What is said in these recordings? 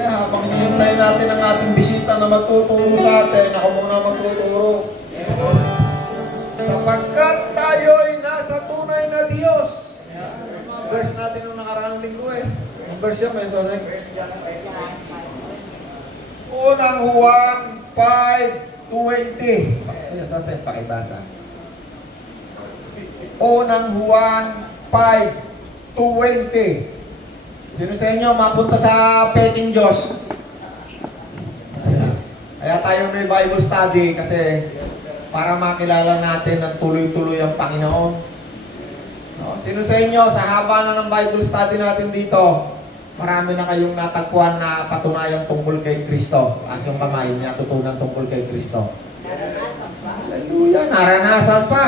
Kaya habang hinihintay natin ang ating bisita na magtuturo sa atin, ako muna magtuturo. Sapagkat tayo'y nasa tunay na Diyos. Verse natin nung nakaraang linggo eh. Ang verse yan, may sosek. Unang Juan 5:20. Ay, sosek, pakibasa. Unang Juan 5:20. Sino sa inyo mapunta sa peking Diyos? Kaya tayo may Bible study kasi para makilala natin ng tuloy-tuloy ang Panginoon. No? Sino sa inyo, sa haba na ng Bible study natin dito, marami na kayong natagpuan na patunayan tungkol kay Kristo. As yung kamay, natutunan tungkol kay Kristo. Naranasan pa. Hallelujah, naranasan pa.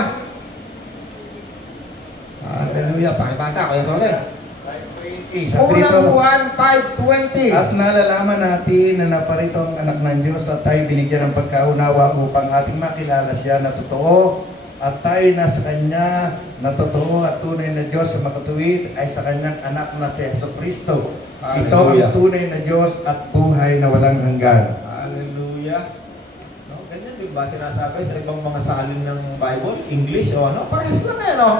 Hallelujah, pakibasa, Kuya Sole. Unang Juan 5:20. At nalalaman natin na naparito ang anak ng Diyos at tayo binigyan ng pagkaunawa upang ating makilala siya na totoo at tayo na sa Kanya na totoo at tunay na Diyos sa makatuwid ay sa Kanyang anak na si Jesucristo. Ito ang tunay na Diyos at buhay na walang hanggan. Hallelujah. No, ganyan din ba sinasabi sa ibang mga salin ng Bible? English o ano? Parehas lang eh, no?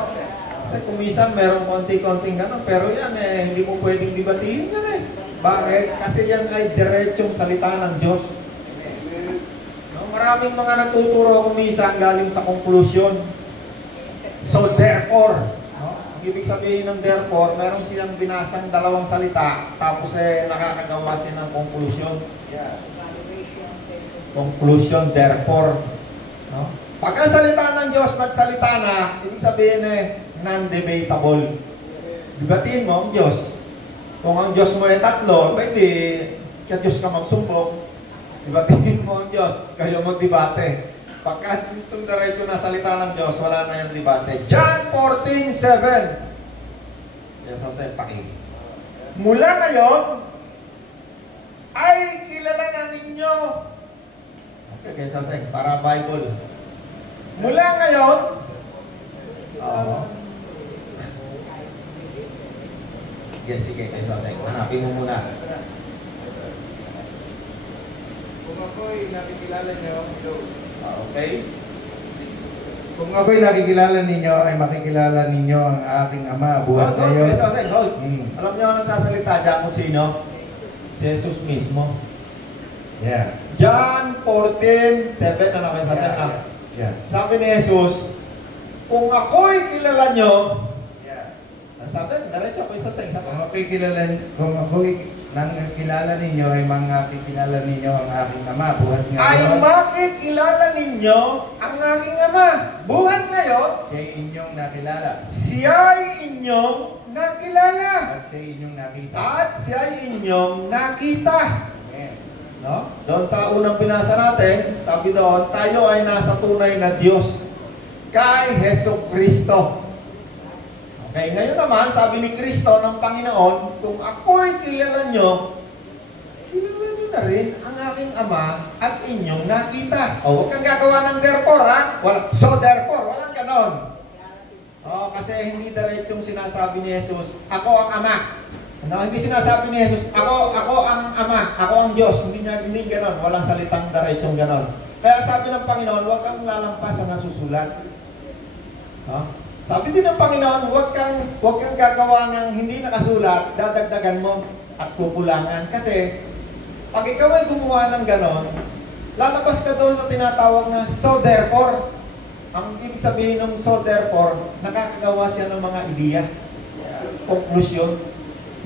Kasi kumisan merong konti-konting gano'n, pero yan eh, hindi mo pwedeng dibatiin yan eh. Bakit? Kasi yan ay diretsong salita ng Diyos. No, maraming mga natuturo kumisan galing sa conclusion. So therefore, no, ang ibig sabihin ng therefore, meron silang binasang dalawang salita, tapos eh nakakagawa siya ng conclusion. Conclusion, therefore. No? Pag ang salita ng Diyos nagsalita na, ibig sabihin eh, non-debatable. Dibatiin mo ang Diyos. Kung ang Diyos mo ay tatlo, pwede kaya Diyos ka magsumbong. Dibatiin mo ang Diyos, kayo magdebate. Pagka itong diretso na salita ng Diyos, wala na yung debate. John 14:7. Yes, Jose, paki. Mula ngayon, ay kilala na ninyo. Okay, Jose, para Bible. Mula ngayon, yes, sige, Jose, hanapin mo muna. Kung ako'y nakikilala niyo, Okay. Kung ako'y nakikilala ninyo, ay makikilala ninyo ang aking Ama, buhat ngayon. Jose, hold. Alam niyo ang nagsasalita dyan kung sino? Si Jesus mismo. Yeah. John 14:7, ano kayo sasabi? Yeah. Sabi ni Jesus, kung ako'y kilala nyo, ang sabi, diretso ako'y sasabi. Kung ako'y nakikilala ninyo, ay makikilala ninyo ang aking Ama, buhat ngayon. Ay makikilala ninyo ang aking Ama. Buhat ngayon, siya'y inyong nakilala. siya'y inyong nakilala. At siya'y inyong nakita. At siya'y inyong nakita. Amen. No? Doon sa unang pinasa natin, sabi doon, tayo ay nasa tunay na Diyos kay Jesucristo. Okay, ngayon naman, sabi ni Kristo ng Panginoon, kung ako'y kilala nyo, kilala nyo na rin ang aking Ama at inyong nakita. O, huwag kang gagawa ng therefore, ha? So therefore, walang ganon. O, kasi hindi diretsong sinasabi ni Jesus, ako ang Ama. No, hindi sinasabi ni Jesus, ako ang Ama, ako ang Diyos. Hindi ganon, walang salitang diretsong ganon. Kaya sabi ng Panginoon, huwag kang lalampas sa nasusulat. No? Sabi din ng Panginoon, huwag kang gagawa ng hindi nakasulat, dadagdagan mo at kukulangan. Kasi, pag ikaw ay gumawa ng ganon, lalabas ka doon sa tinatawag na, so therefore. Ang ibig sabihin ng so therefore, nakakagawa siya ng mga ideya, konklusyon,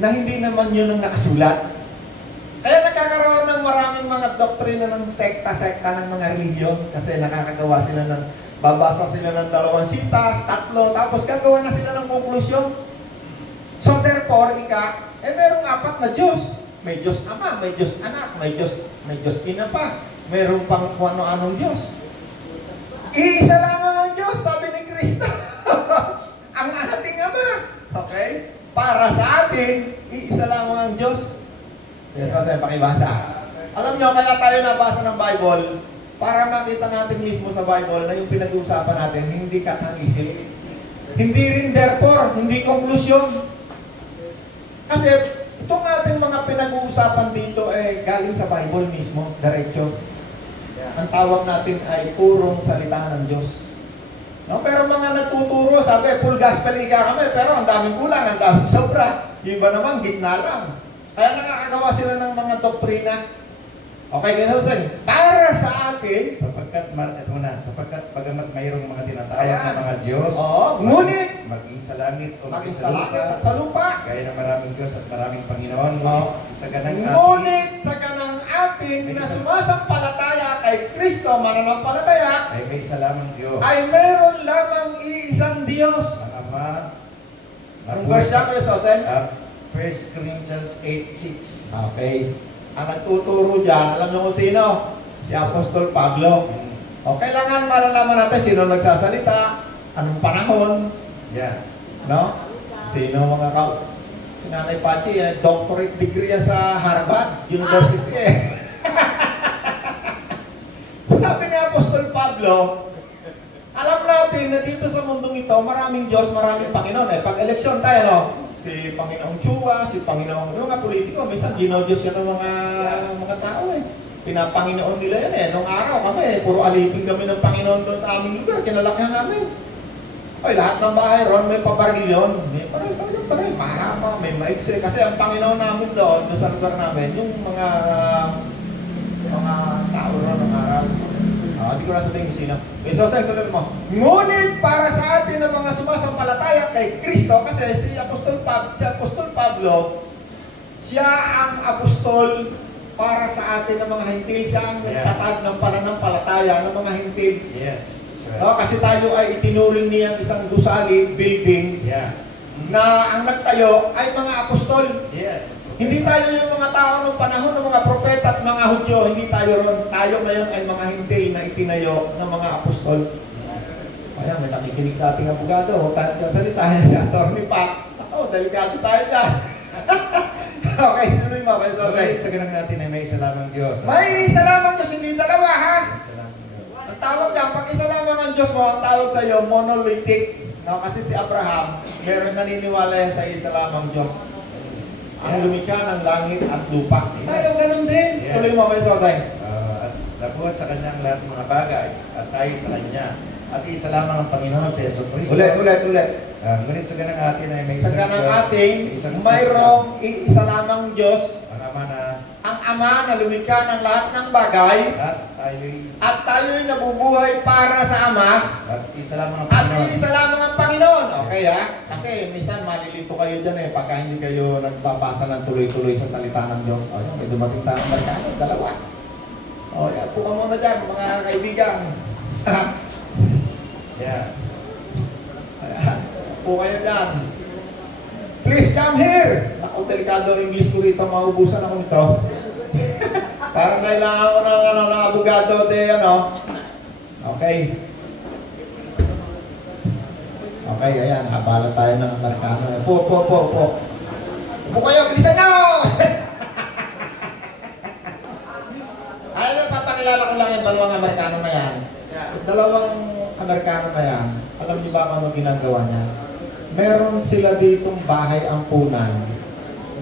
na hindi naman yun ang nakasulat. Kaya nakakaroon ng maraming mga doktrina ng sekta-sekta ng mga relihiyon kasi nakakagawa sila ng, babasa sila ng 2 sitas, 3, tapos gagawa na sila ng konklusyon. So therefore, merong 4 na Diyos. May Diyos Ama, may Diyos Anak, may Diyos Ina pa. Meron pang kung ano-anong Diyos. Iisa lamang ang Diyos, sabi ni Kristo. Ang ating Ama. Okay? Para sa atin, iisa lamang ang Diyos. Yan sa pakibasa. Alam nyo, kaya tayo nabasa ng Bible para makita natin mismo sa Bible na yung pinag-uusapan natin, hindi katang-isip. Hindi rin therefore, hindi konklusyon. Kasi itong ating mga pinag-uusapan dito galing sa Bible mismo, diretso. Yeah. Ang tawag natin ay purong salita ng Diyos. No? Pero mga nagtuturo, sabi, full gospel ika kami, pero ang daming kulang, ang daming sobra. Yung iba naman, gitna lang. Kaya nakakagawa sila ng mga doktrina. Okay, kaya sasabihin, para sa akin, sapagkat bagamat mayroong mga tinatawag na mga Diyos, ngunit, maging sa langit o maging sa langit at sa lupa, gaya ng maraming Diyos at maraming Panginoon, sa ganang ngunit sa kanang atin na sumasampalataya kay Kristo, mananampalataya, ay may isa lamang Diyos, ay mayroon lamang iisang Diyos. ang Ama. Ang verse na kayo, Sosen? 1 Corinthians 8:6. Okay. Ang nagtuturo dyan, alam niyo kung sino? Si Apostol Pablo. O, kailangan malalaman natin sino nagsasalita, anong panahon, Yeah. no? Sino mga si Nanay Pachi, doctorate degree yan sa Harvard University eh. Sabi ni Apostol Pablo, alam natin na dito sa mundong ito, maraming Diyos, maraming Panginoon. Pag eleksyon tayo, no? Si Panginoong Chua, si Panginoong, yung mga politiko, minsan ginodiyos yan ng mga tao eh. Pinapanginoon nila yan eh. Nung araw kami, puro alipin kami ng Panginoon doon sa aming lugar, kinalakihan namin. Ay, lahat ng bahay ron, may pabarilyon. May paril, mahaba, may maiksi. Kasi ang Panginoon namin doon sa lugar namin, yung mga tao ron ng araw. Hindi ko na sabihin kung sino. So, sa ikulan mo, ngunit para sa atin ng mga sumasampalataya kay Kristo, kasi si Apostol Pablo, siya ang apostol para sa atin ng mga hintil. Siya ang nagtatag ng pananampalataya ng mga hintil. Yes. Right. No, kasi tayo ay itinuring niyang isang gusali, building, na ang nagtayo ay mga apostol. Yes. Hindi tayo yung mga tao ng panahon ng mga propeta at mga Hudyo, hindi tayo ron. Tayo ngayon ay mga hintil na itinayo ng mga apostol. Kaya may nakikinig sa ating abogado, huwag tayo salita si Atty. Pac. Delikado tayo dyan. Okay, sunod mo. Okay, sa ganang natin ay may isa lamang Diyos. May isa lamang Diyos, hindi dalawa ha. Isa lamang Diyos. Ang tawag dyan, pag isa lamang ang Diyos mo, ang tawag sa iyo, monolithic. No, kasi si Abraham, meron naniniwala yan sa isa lamang Diyos. Ang lumikha ng langit at lupa. Tayo ganun din. Yes. Tuloy mo kayo, Sosay. At nabuhat sa kanyang lahat ng mga bagay at tayo sa kanya. At isa lamang ang Panginoon sa Yesu Cristo. Ulit. Ngunit sa ganang atin ay may Sa isang ganang Diyos, ating, mayroong isa lamang Diyos, ang Ama ang Ama na lumikha ng lahat ng bagay, at tayo'y nabubuhay para sa Ama, at isa lamang ang at Panginoon. isa lamang ang Panginoon. Okay ha? Kasi minsan malilito kayo dyan eh, pagka hindi kayo nagbabasa ng tuloy-tuloy sa salita ng Diyos. O yan, may dumating tayong Amerikano, dalawa. O yan, puka muna dyan, mga kaibigan. Yeah. Ayan, po kayo dyan. Please come here! Ako, delikado ang English ko rito, maubusan ako nito. Parang kailangan ko ng abogado de, Okay. Okay, ayan, habala tayo ng Amerikano. Po. Upo kayo, bilisan nyo! Ay, papakilala ko lang yung dalawang Amerikano na yan. Dalawang Amerikano na yan, alam niyo ba ano ginagawa niya? Meron sila ditong bahay ampunan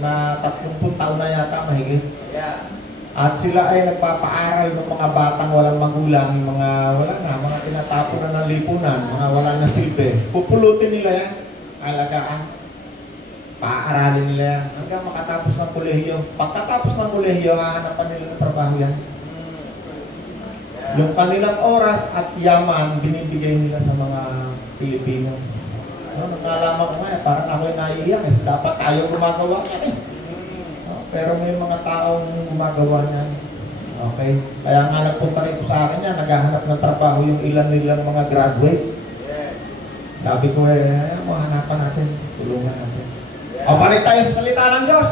na 30 taon na yata mahigit. At sila ay nagpapaaral ng mga batang walang magulang, mga tinatapon na ng lipunan, mga wala na silbi. Pupulutin nila yan, alagaan. Paaralin nila yan hanggang makatapos ng kolehiyo. Pagkatapos ng kolehiyo, hahanapan nila ng trabaho yan. Yung kanilang oras at yaman, binibigay nila sa mga Pilipino. Nangalaman ko nga, parang ako'y naiiyak kasi dapat tayo gumagawa yan eh. Pero may mga taong gumagawa niyan. Okay? Kaya nga nagpunta rito sa akin yan, naghahanap ng trabaho yung ilan nilang mga graduate. Sabi ko ayaw mo, hanapan natin, tulungan natin. O balik tayo sa salita ng Diyos.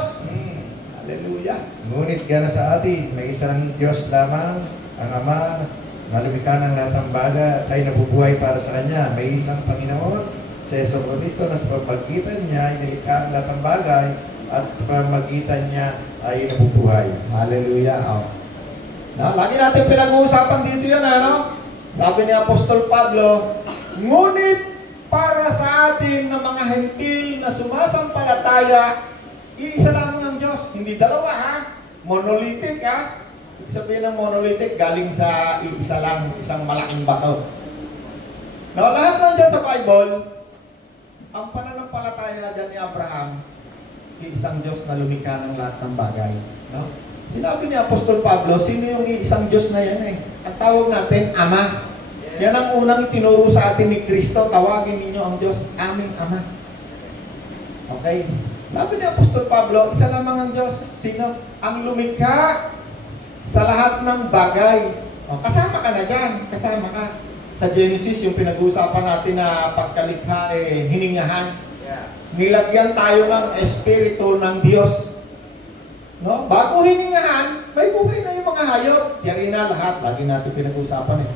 Hallelujah. Ngunit gana sa atin, may isang Diyos lamang, ang Ama, na lumikha ng lahat ng bagay at tayo nabubuhay para sa Kanya. May isang Panginoon, sa Yesu Cristo, na sa pamagitan niya, inilikha ang lahat ng bagay at sa pamagitan niya ay nabubuhay. Hallelujah. Lagi natin pinag-uusapan dito yan, Sabi ni Apostol Pablo, ngunit para sa atin na mga hentil na sumasampalataya, iisa lamang ang Diyos. Hindi dalawa, ha? Monolithic, ha? Ibig sabihin ng monolithic, galing sa isa lang, isang malaking bato. Now, lahat man dyan sa Bible, ang pananampalataya dyan ni Abraham, isang Diyos na lumikha ng lahat ng bagay. No? Sinabi ni Apostol Pablo, sino yung isang Diyos na yan eh? Ang tawag natin, Ama. Yan ang unang itinuro sa atin ni Kristo, tawagin ninyo ang Diyos, aming Ama. Okay? Sabi ni Apostol Pablo, isa lamang ang Diyos. Sino? Ang lumikha sa lahat ng bagay. O, kasama ka na dyan. Kasama ka. Sa Genesis, yung pinag-uusapan natin na pagkalikha, hiningahan. Nilagyan tayo ng Espiritu ng Diyos. No? Bago hiningahan, may buhay na yung mga hayop. Yari na lahat. Lagi natin pinag-uusapan eh.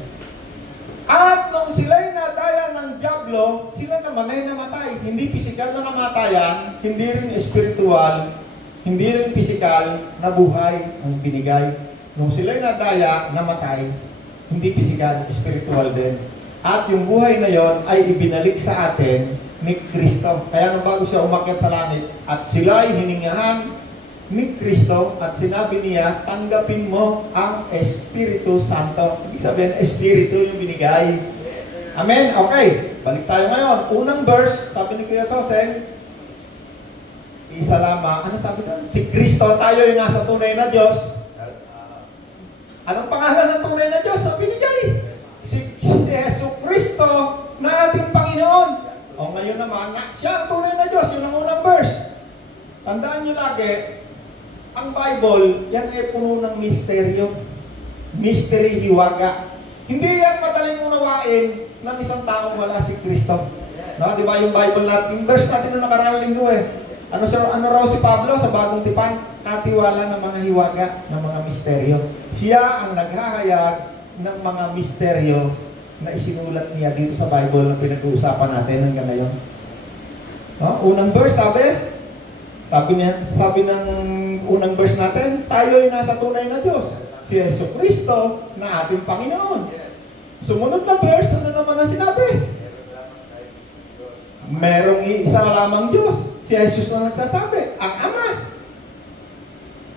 At nung sila'y nadaya ng dyablo, sila naman ay namatay. Hindi pisikal na namatayan, hindi rin espiritual, hindi rin pisikal na buhay ang binigay. Nung sila'y nadaya, namatay, hindi pisikal, espiritual din. At yung buhay na yon ay ibinalik sa atin ni Kristo. Kaya nung bago siya umakyat sa langit, at sila'y hiningahan ni Kristo at sinabi niya, tanggapin mo ang Espiritu Santo. Ibig sabihin, Espiritu yung binigay. Amen? Okay. Balik tayo ngayon. Unang verse, sabi ni Kuya Soseng, isa lamang. Ano sabi doon? Si Kristo, tayo yung nasa tunay na Diyos. Anong pangalan ng tunay na Diyos? Ang binigay. Si Jesu Kristo na ating Panginoon. O ngayon naman, siya ang tunay na Diyos. Yun ang unang verse. Tandaan nyo lagi, ang Bible, yan ay puno ng misteryo. Mystery, hiwaga. Hindi yan madaling unawain ng isang taong wala si Kristo. No? Di ba yung Bible natin, yung verse natin na nakaraang linggo eh. Ano raw si Pablo sa Bagong Tipan? Katiwala ng mga hiwaga, ng mga misteryo. Siya ang naghahayag ng mga misteryo na isinulat niya dito sa Bible na pinag-uusapan natin hanggang ngayon. No? Unang verse, sabi ng unang verse natin, tayo ay nasa tunay na Diyos. Si Jesu Kristo na ating Panginoon. Sumunod na verse, ano naman ang sinabi? Merong isa lamang Diyos. Si Jesus na nagsasabi, ang Ama.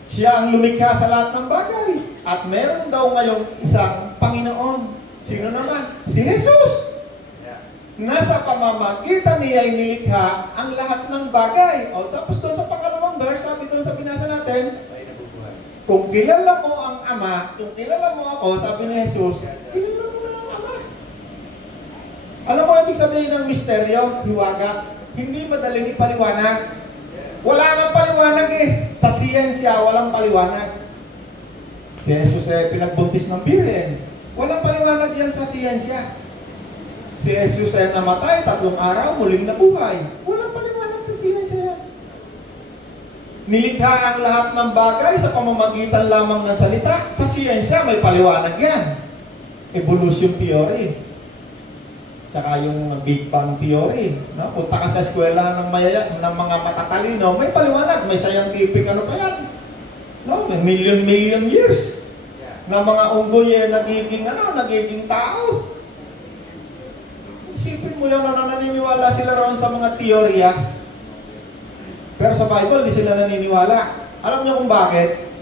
Siya ang lumikha sa lahat ng bagay. At meron daw ngayong isang Panginoon. Sino naman? Si Jesus. Nasa pamamagitan niya ay nilikha ang lahat ng bagay. O tapos doon sa pangalawang verse, sabi doon sa binasa natin, kung kilala mo ang Ama, kung kilala mo ako, sabi ni Jesus, kilala mo na ang Ama. Alam mo ibig sabihin ng misteryo, hiwaga? Hindi madaling ipaliwanag. Wala nang paliwanag eh. Sa siyensya, walang paliwanag. Si Jesus pinagbuntis ng birin. Walang paliwanag yan sa siyensya. Si Jesus ay namatay, 3 araw, muling nabuhay. Walang paliwanag sa siyensya yan. Nilikha ang lahat ng bagay sa pamamagitan lamang ng salita. Sa siyensya, may paliwanag yan. Evolution theory. Tsaka yung Big Bang theory. No? Punta ka sa eskwela ng mga matatalino, may paliwanag, may scientific ano pa yan. No? May million years na mga unggoy nagiging tao. Isipin mo yan na naniniwala sila roon sa mga teorya. Pero sa Bible, di sila naniniwala. Alam niyo kung bakit?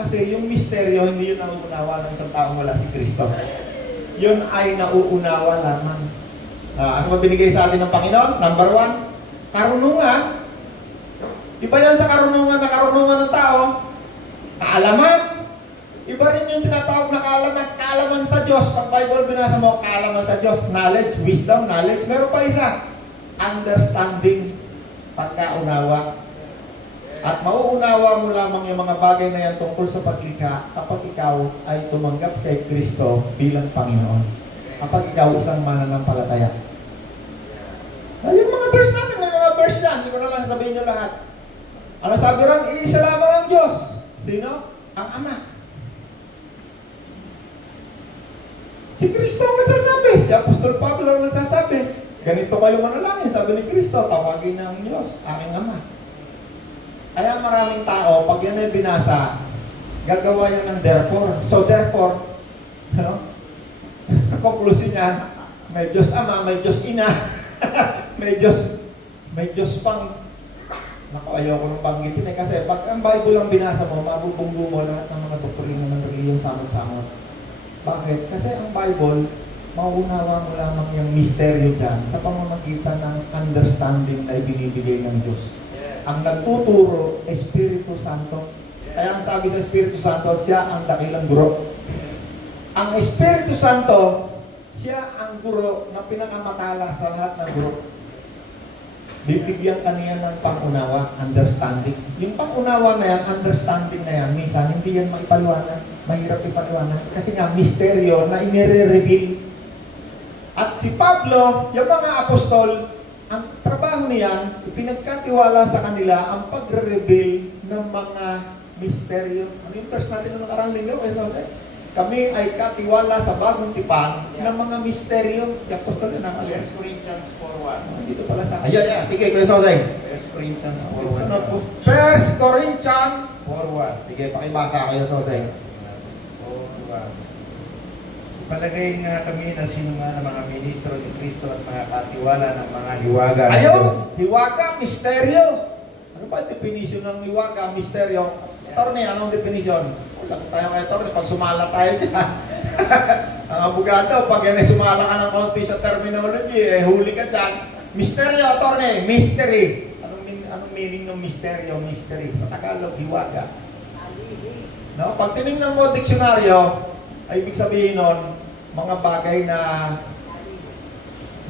Kasi yung misteryo, hindi yun nauunawa ng isang taong wala si Kristo. Yun ay nauunawa lamang. Ano ba binigay sa atin ng Panginoon? Number 1, karunungan. Iba yan sa karunungan ng tao. Kaalaman. Iba rin yung tinatawag na kaalaman sa Diyos. Pag Bible binasa mo, kaalaman sa Diyos. Knowledge, wisdom, knowledge. Meron pa isa. Understanding. Pagkaunawa. At mauunawa mo lamang yung mga bagay na yan tungkol sa paglikha kapag ikaw ay tumanggap kay Kristo bilang Panginoon. Kapag ikaw isang mananampalataya. Yung mga verse natin, may mga verse yan. Hindi ko na lang sabihin nyo lahat. Ano sabi ron? Iisa lamang ang Diyos. Sino? Ang Ama. Si Kristo ang nagsasabi. Si Apostol Pablo ang nagsasabi. Ganito kayo manalangin. Sabi ni Kristo, tawagin ng Diyos, aming Ama. Kaya maraming tao, pag yan ay binasa, gagawa yan ng therefore. So therefore, konklusyon niyan, may Diyos Ama, may Diyos Ina, may Diyos pang Naku, ayoko nang banggitin eh. Kasi pag ang Bible ang binasa mo, mabubunggo mo lahat ng mga doktrina ng reliyon samot-samot. Bakit? Kasi ang Bible, mauunawa mo lamang yung misteryo dyan sa pamamagitan ng understanding na ibinibigay ng Diyos. Ang nagtuturo, Espiritu Santo. Kaya ang sabi sa Espiritu Santo, siya ang dakilang guro. Ang Espiritu Santo, siya ang guro na pinakamatala sa lahat ng guro. Bibigyan kaniya ng pangunawa, understanding. Yung pangunawa na yan, understanding na yan, minsan hindi yan maipaliwanag, mahirap ipaliwanag. Kasi nga, misteryo na inire-reveal. At si Pablo, yung mga apostol, ang trabaho niyan, pinagkatiwala sa kanila ang pagre-reveal ng mga misteryo. Ano yung verse natin ng nakarang linggo? Kami ay katiwala sa bagong tipan ng mga misteryo. Yung apostol na ng 1 Corinthians 4:1. dito pala sa akin. Ayan. Sige, Kuya Jose. 1 Corinthians 1 Corinthians 4:1. Sige, pakibasa kayo, Jose. 4:1. Palagay nga kami na sino nga ng mga ministro ni Kristo at mga katiwala ng mga hiwaga. Ayun, hiwaga, misteryo. Ano ba ang definition ng hiwaga, misteryo? Attorney, anong definition? Wala tayo kay attorney, pag sumala tayo dyan. Ang abogado, pag yan ay sumala ka ng konti sa terminology, eh huli ka dyan. Misteryo, attorney, mystery. Anong meaning ng misteryo, mystery? Sa Tagalog, hiwaga. No? Pag tinignan mo diksyonaryo, ay ibig sabihin nun, mga bagay na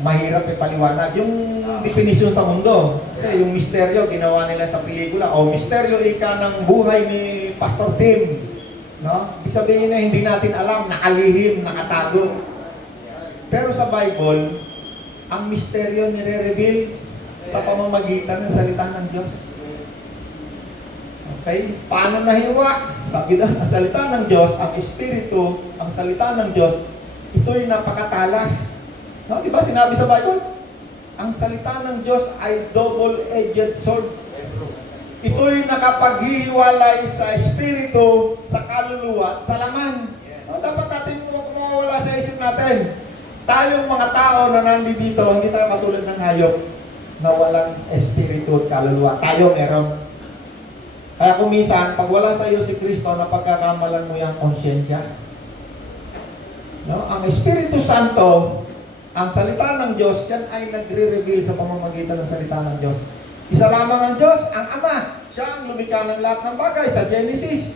mahirap ipaliwanag. Yung definition sa mundo. Kasi yung misteryo, ginawa nila sa pelikula. O misteryo ika ng buhay ni Pastor Tim. No? Ibig sabihin na hindi natin alam, nakalihim, nakatago. Pero sa Bible, ang misteryo nire-reveal sa pamamagitan ng salita ng Diyos. Okay? Paano nahiwa? Sabi doon, ang salita ng Diyos, ang Espiritu, ang salita ng Diyos, ito'y napakatalas. No, di ba sinabi sa Bible? Ang salita ng Diyos ay double-edged sword. Ito'y nakapaghihiwalay sa espiritu, sa kaluluwa, sa laman. No, dapat natin mawala sa isip natin. Tayong mga tao na nandito, hindi tayo katulad ng hayop na walang espiritu at kaluluwa. Tayo meron. Kaya kung minsan, pag wala sa iyo si Kristo, napagkakamalan mo yung konsyensya. No? Ang Espiritu Santo, ang salita ng Diyos, yan ay nagre-reveal sa pamamagitan ng salita ng Diyos. Isa lamang ang Diyos, ang Ama. Siya ang lumikha ng lahat ng bagay sa Genesis.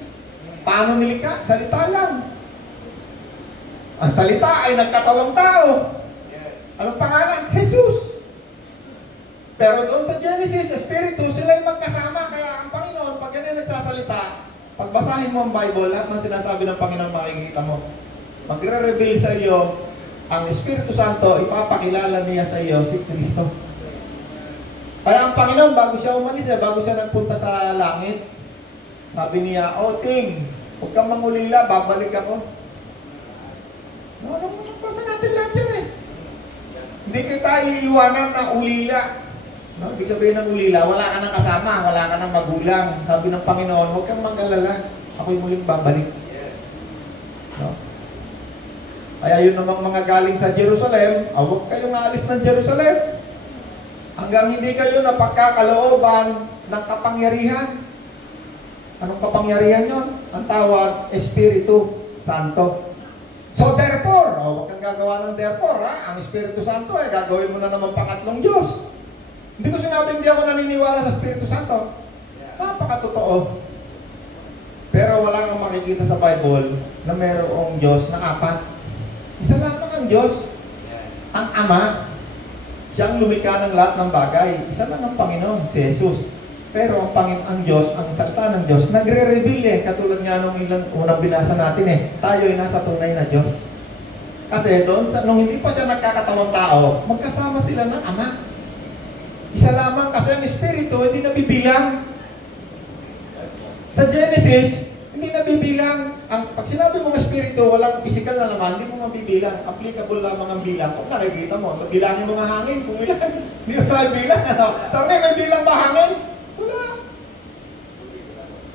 Paano nilikha? Salita lang. Ang salita ay nagkatawang tao. Anong pangalan? Jesus. Pero doon sa Genesis, Espiritu, sila ay magkasama. Kaya ang Panginoon, pag yan ay nagsasalita, pagbasahin mo ang Bible, lahat ng sinasabi ng Panginoon makikita mo. Magre-reveal sa iyo ang Espiritu Santo, ipapakilala niya sa iyo si Kristo. Kaya ang Panginoon, bago siya umalis, bago siya nagpunta sa langit, sabi niya, "O Tim, huwag kang mangulila, babalik ako." Basa natin lahat yan eh. Hindi kita iiwanan ng ulila. No? Ibig sabihin ng ulila, wala ka nang kasama, wala ka nang magulang. Sabi ng Panginoon, huwag kang mag-alala, ako'y muling babalik. No? Kaya yun namang mga galing sa Jerusalem, huwag kayong aalis ng Jerusalem hanggang hindi kayo napagkakalooban ng kapangyarihan. Anong kapangyarihan yun? Ang tawag, Espiritu Santo. So therefore, huwag kang gagawa ng therefore, ha? Ang Espiritu Santo, gagawin mo na naman pangatlong Diyos. Hindi ko sinabing hindi ako naniniwala sa Espiritu Santo. Napakatotoo. Pero wala kang makikita sa Bible na mayroong Diyos na apat. Isa lamang ang Diyos. Ang Ama. Siyang lumikha ng lahat ng bagay. Isa lang ang Panginoon, si Jesus. Pero ang Diyos, ang salita ng Diyos, nagre-reveal katulad nga nung unang binasa natin tayo ay nasa tunay na Diyos. Kasi doon, nung hindi pa siya nagkakatawang tao, magkasama sila ng Ama. Isa lamang kasi ang Espiritu hindi nabibilang. Sa Genesis, hindi nabibilang. Pag sinabi mong Espiritu, walang physical na naman, hindi mo mabibilang. Applicable lamang ang bilang. Kung nakikita mo, bilangin mo nga hangin, kung ilan, hindi mo mabibilang. Tarne, may bilang ba hangin?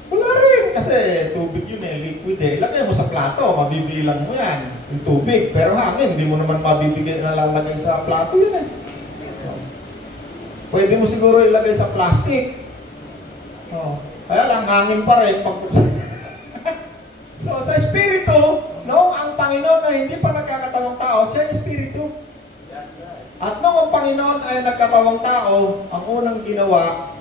Wala rin. Kasi tubig yun liquid Ilagay mo sa plato, mabibilang mo yan. Yung tubig. Pero hangin, hindi mo naman mabibigay na lalagay sa plato yun Pwede mo siguro ilagay sa plastic. Oh, kaya lang hangin pa rin pag so sa espiritu, noong ang Panginoon ay hindi pa nagkakatawang tao, siya ay espiritu. At noong ang Panginoon ay nagkatawang tao, ang unang ginawa,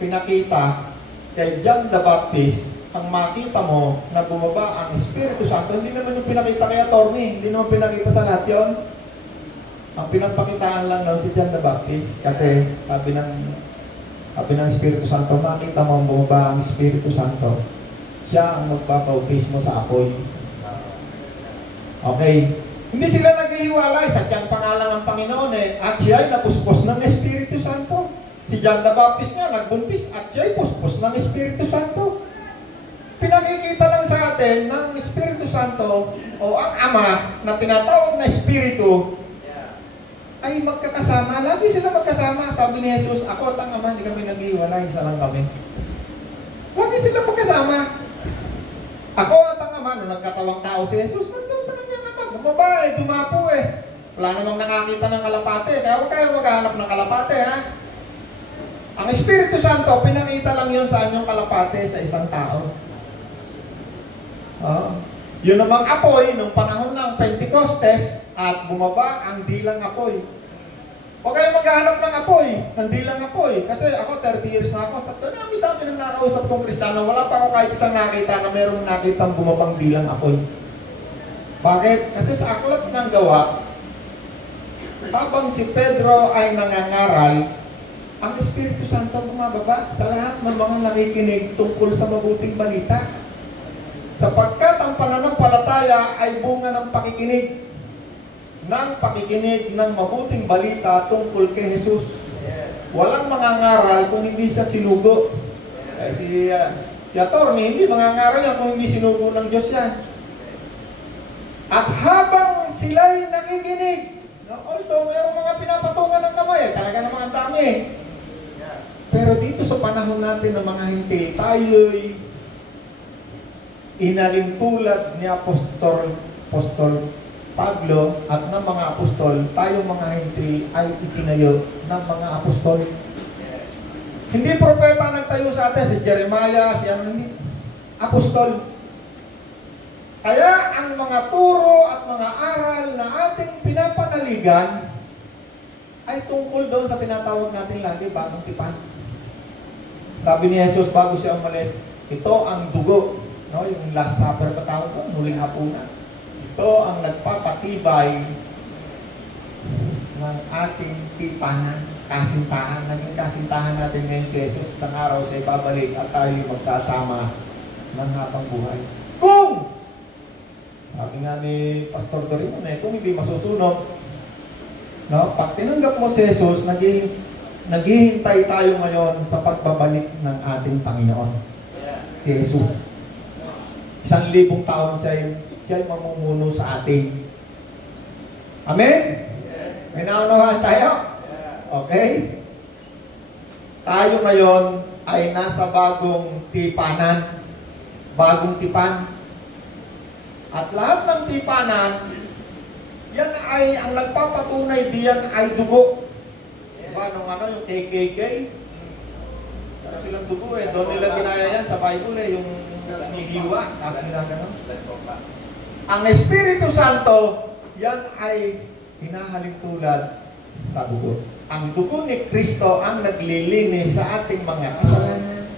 pinakita kay John the Baptist, ang makita mo na bumaba ang Espiritu Santo. Hindi naman yung pinakita kay Atty. Hindi naman pinakita sa lahat yun. Ang pinagpakitaan lang noon si John the Baptist kasi sabi ng Espiritu Santo, makita mo bumaba ang Espiritu Santo. Siya ang magpapautis mo sa apoy. Okay. Hindi sila naghihiwalay. Sa John pa nga lang ang Panginoon at siya ay napuspos ng Espiritu Santo. Si John the Baptist nga nagbuntis at siya ay puspos ng Espiritu Santo. Pinakikita lang sa atin ng Espiritu Santo o ang Ama na tinatawag na Espiritu ay magkakasama. Lagi sila magkasama. Sabi ni Jesus, ako at ang Ama, hindi kami naghihiwalay, isa lang kami. Lagi sila magkasama. Ako at ang Ama, nung nagkatawang tao si Jesus, nandun sa kanyang Ama. Bumaba dumapo Wala namang nakakita ng kalapate. Kaya huwag kayo maghahanap ng kalapate, ha? Ang Espiritu Santo, pinakita lang yun sa anyong kalapate sa isang tao. Yun namang apoy, nung panahon ng Pentecostes, at bumaba ang dilang apoy. Huwag kayo maghahanap ng apoy, ng dilang apoy. Kasi ako, 30 years na ako. Sa dami nang nakausap kong Kristiyano, wala pa ako kahit isang nakita na mayroong nakitang bumabang dilang apoy. Bakit? Kasi sa aklat ng Gawa, habang si Pedro ay nangangaral, ang Espiritu Santo bumababa sa lahat ng mga nakikinig tungkol sa mabuting balita. Sapagkat ang pananampalataya ay bunga ng pakikinig ng mabuting balita tungkol kay Jesus. Walang mangangaral kung hindi siya sinugo. Si Atty. Hindi mangangaral yan kung hindi sinugo ng Diyos yan. At habang sila'y nakikinig, although mayroong mga pinapatungan ng kamay, talaga namang ang dami. Pero dito sa panahon natin ng mga hintil, tayo'y inalintulad ni Apostol Pablo at ng mga apostol, tayo mga hintil ay itinayo ng mga apostol. Hindi propeta nagtayo sa atin, si Jeremiah, hindi. Apostol. Kaya ang mga turo at mga aral na ating pinapanaligan ay tungkol doon sa tinatawag natin lagi bagong tipan. Sabi ni Jesus bago siya umalis, ito ang dugo, yung Last Supper patawag doon, huling hapunan. Ito ang nagpapatibay ng ating tipanan, kasintahan. Naging kasintahan natin ngayon si Jesus. Isang araw siya ibabalik at tayo magsasama ng habang buhay. Kung sabi nga ni Pastor Dorino kung hindi masusunog, pag tinanggap mo si Jesus, naghihintay tayo ngayon sa pagbabalik ng ating Panginoon. Si Jesus. 1,000 taon siya mamumuno sa atin. Amen? Yes. May naunawaan tayo? Yeah. Okay? Tayo ngayon ay nasa bagong tipanan. Bagong tipan. At lahat ng tipanan, yan ay, ang nagpapatunay diyan ay dugo. Diba? Nung yung KKK, pero silang dugo doon nila ginaya yan sa Bible yung nihiwa. Tapos ginagano. Ang Espiritu Santo, yan ay hinahalin tulad sa dugo. Ang dugo ni Kristo ang naglilinis sa ating mga kasalanan.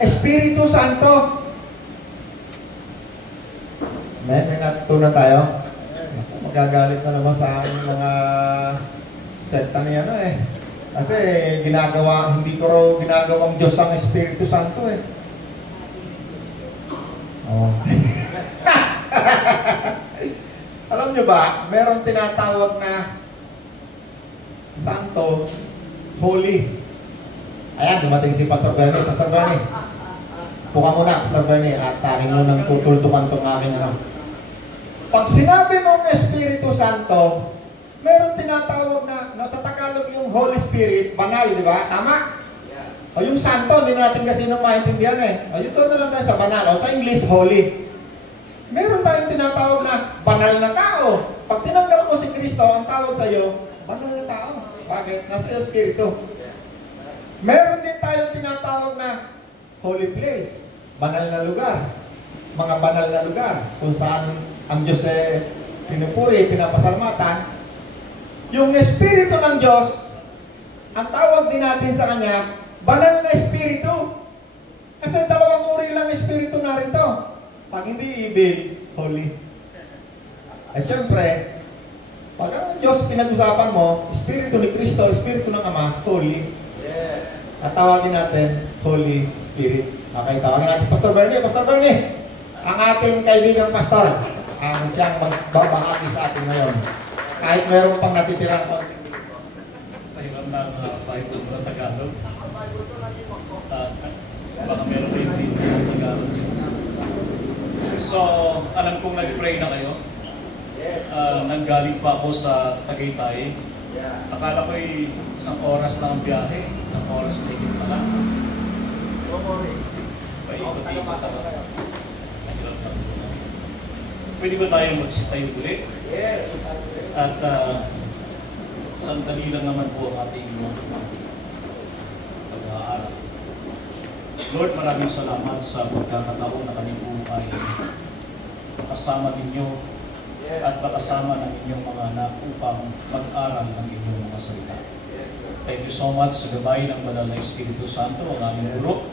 Espiritu Santo. Amen? May natutunan tayo. Magagalit na naman sa aking mga sekta niya Kasi hindi ko raw ginagawang Diyos ang Espiritu Santo Alam nyo ba, meron tinatawag na Santo, Holy. Ayan, dumating si Pastor Bernie. Pastor Bernie, puka muna, Pastor Bernie, at aking munang tutultukan itong aking Pag sinabi mong Espiritu Santo, meron tinatawag na sa Tagalog yung Holy Spirit, banal, di ba? Tama? O yung Santo, hindi na natin kasi nung maintindihan Yun doon na lang tayo sa banal. O sa English, Holy. Meron tayong tinatawag na banal na tao. Pag tinanggap mo si Kristo, ang tawag sa iyo, banal na tao. Bakit? Nasa iyo Espiritu. Meron din tayong tinatawag na holy place, banal na lugar, mga banal na lugar, kung saan ang Diyos pinupuri, pinapasalamatan. Yung Espiritu ng Diyos, ang tawag din natin sa Kanya, banal na Espiritu. Kasi dalawang uri lang Espiritu narito. Pag hindi evil, holy. Ay siyempre, pag ang Diyos pinag-usapan mo, Espiritu ni Kristo, Espiritu ng Ama, holy. At tawagin natin, Holy Spirit. Okay, tawagin natin si Pastor Bernie. Pastor Bernie, ang ating kaibigang pastor, ang siyang magbabahagi sa atin ngayon. Kahit meron pang natitirang konti. Mahirap na Bible na Tagalog. Baka meron kayong Bible na Tagalog dyan. So, alam kong nag-pray na kayo. Nanggaling pa ako sa Tagaytay. Akala ko'y isang oras lang ang biyahe. Isang oras na higit pa lang. Paikot-ikot talaga. Pwede ba tayong magsitayo ulit? Yes. At sandali lang naman po ang ating pag-aaral. Lord, maraming salamat sa pagkakataon na kami po ay makasama ninyo at makasama ng inyong mga anak upang mag-aral ng inyong mga salita. Thank you so much sa gabay ng Banal na Espiritu Santo, ang aming guro,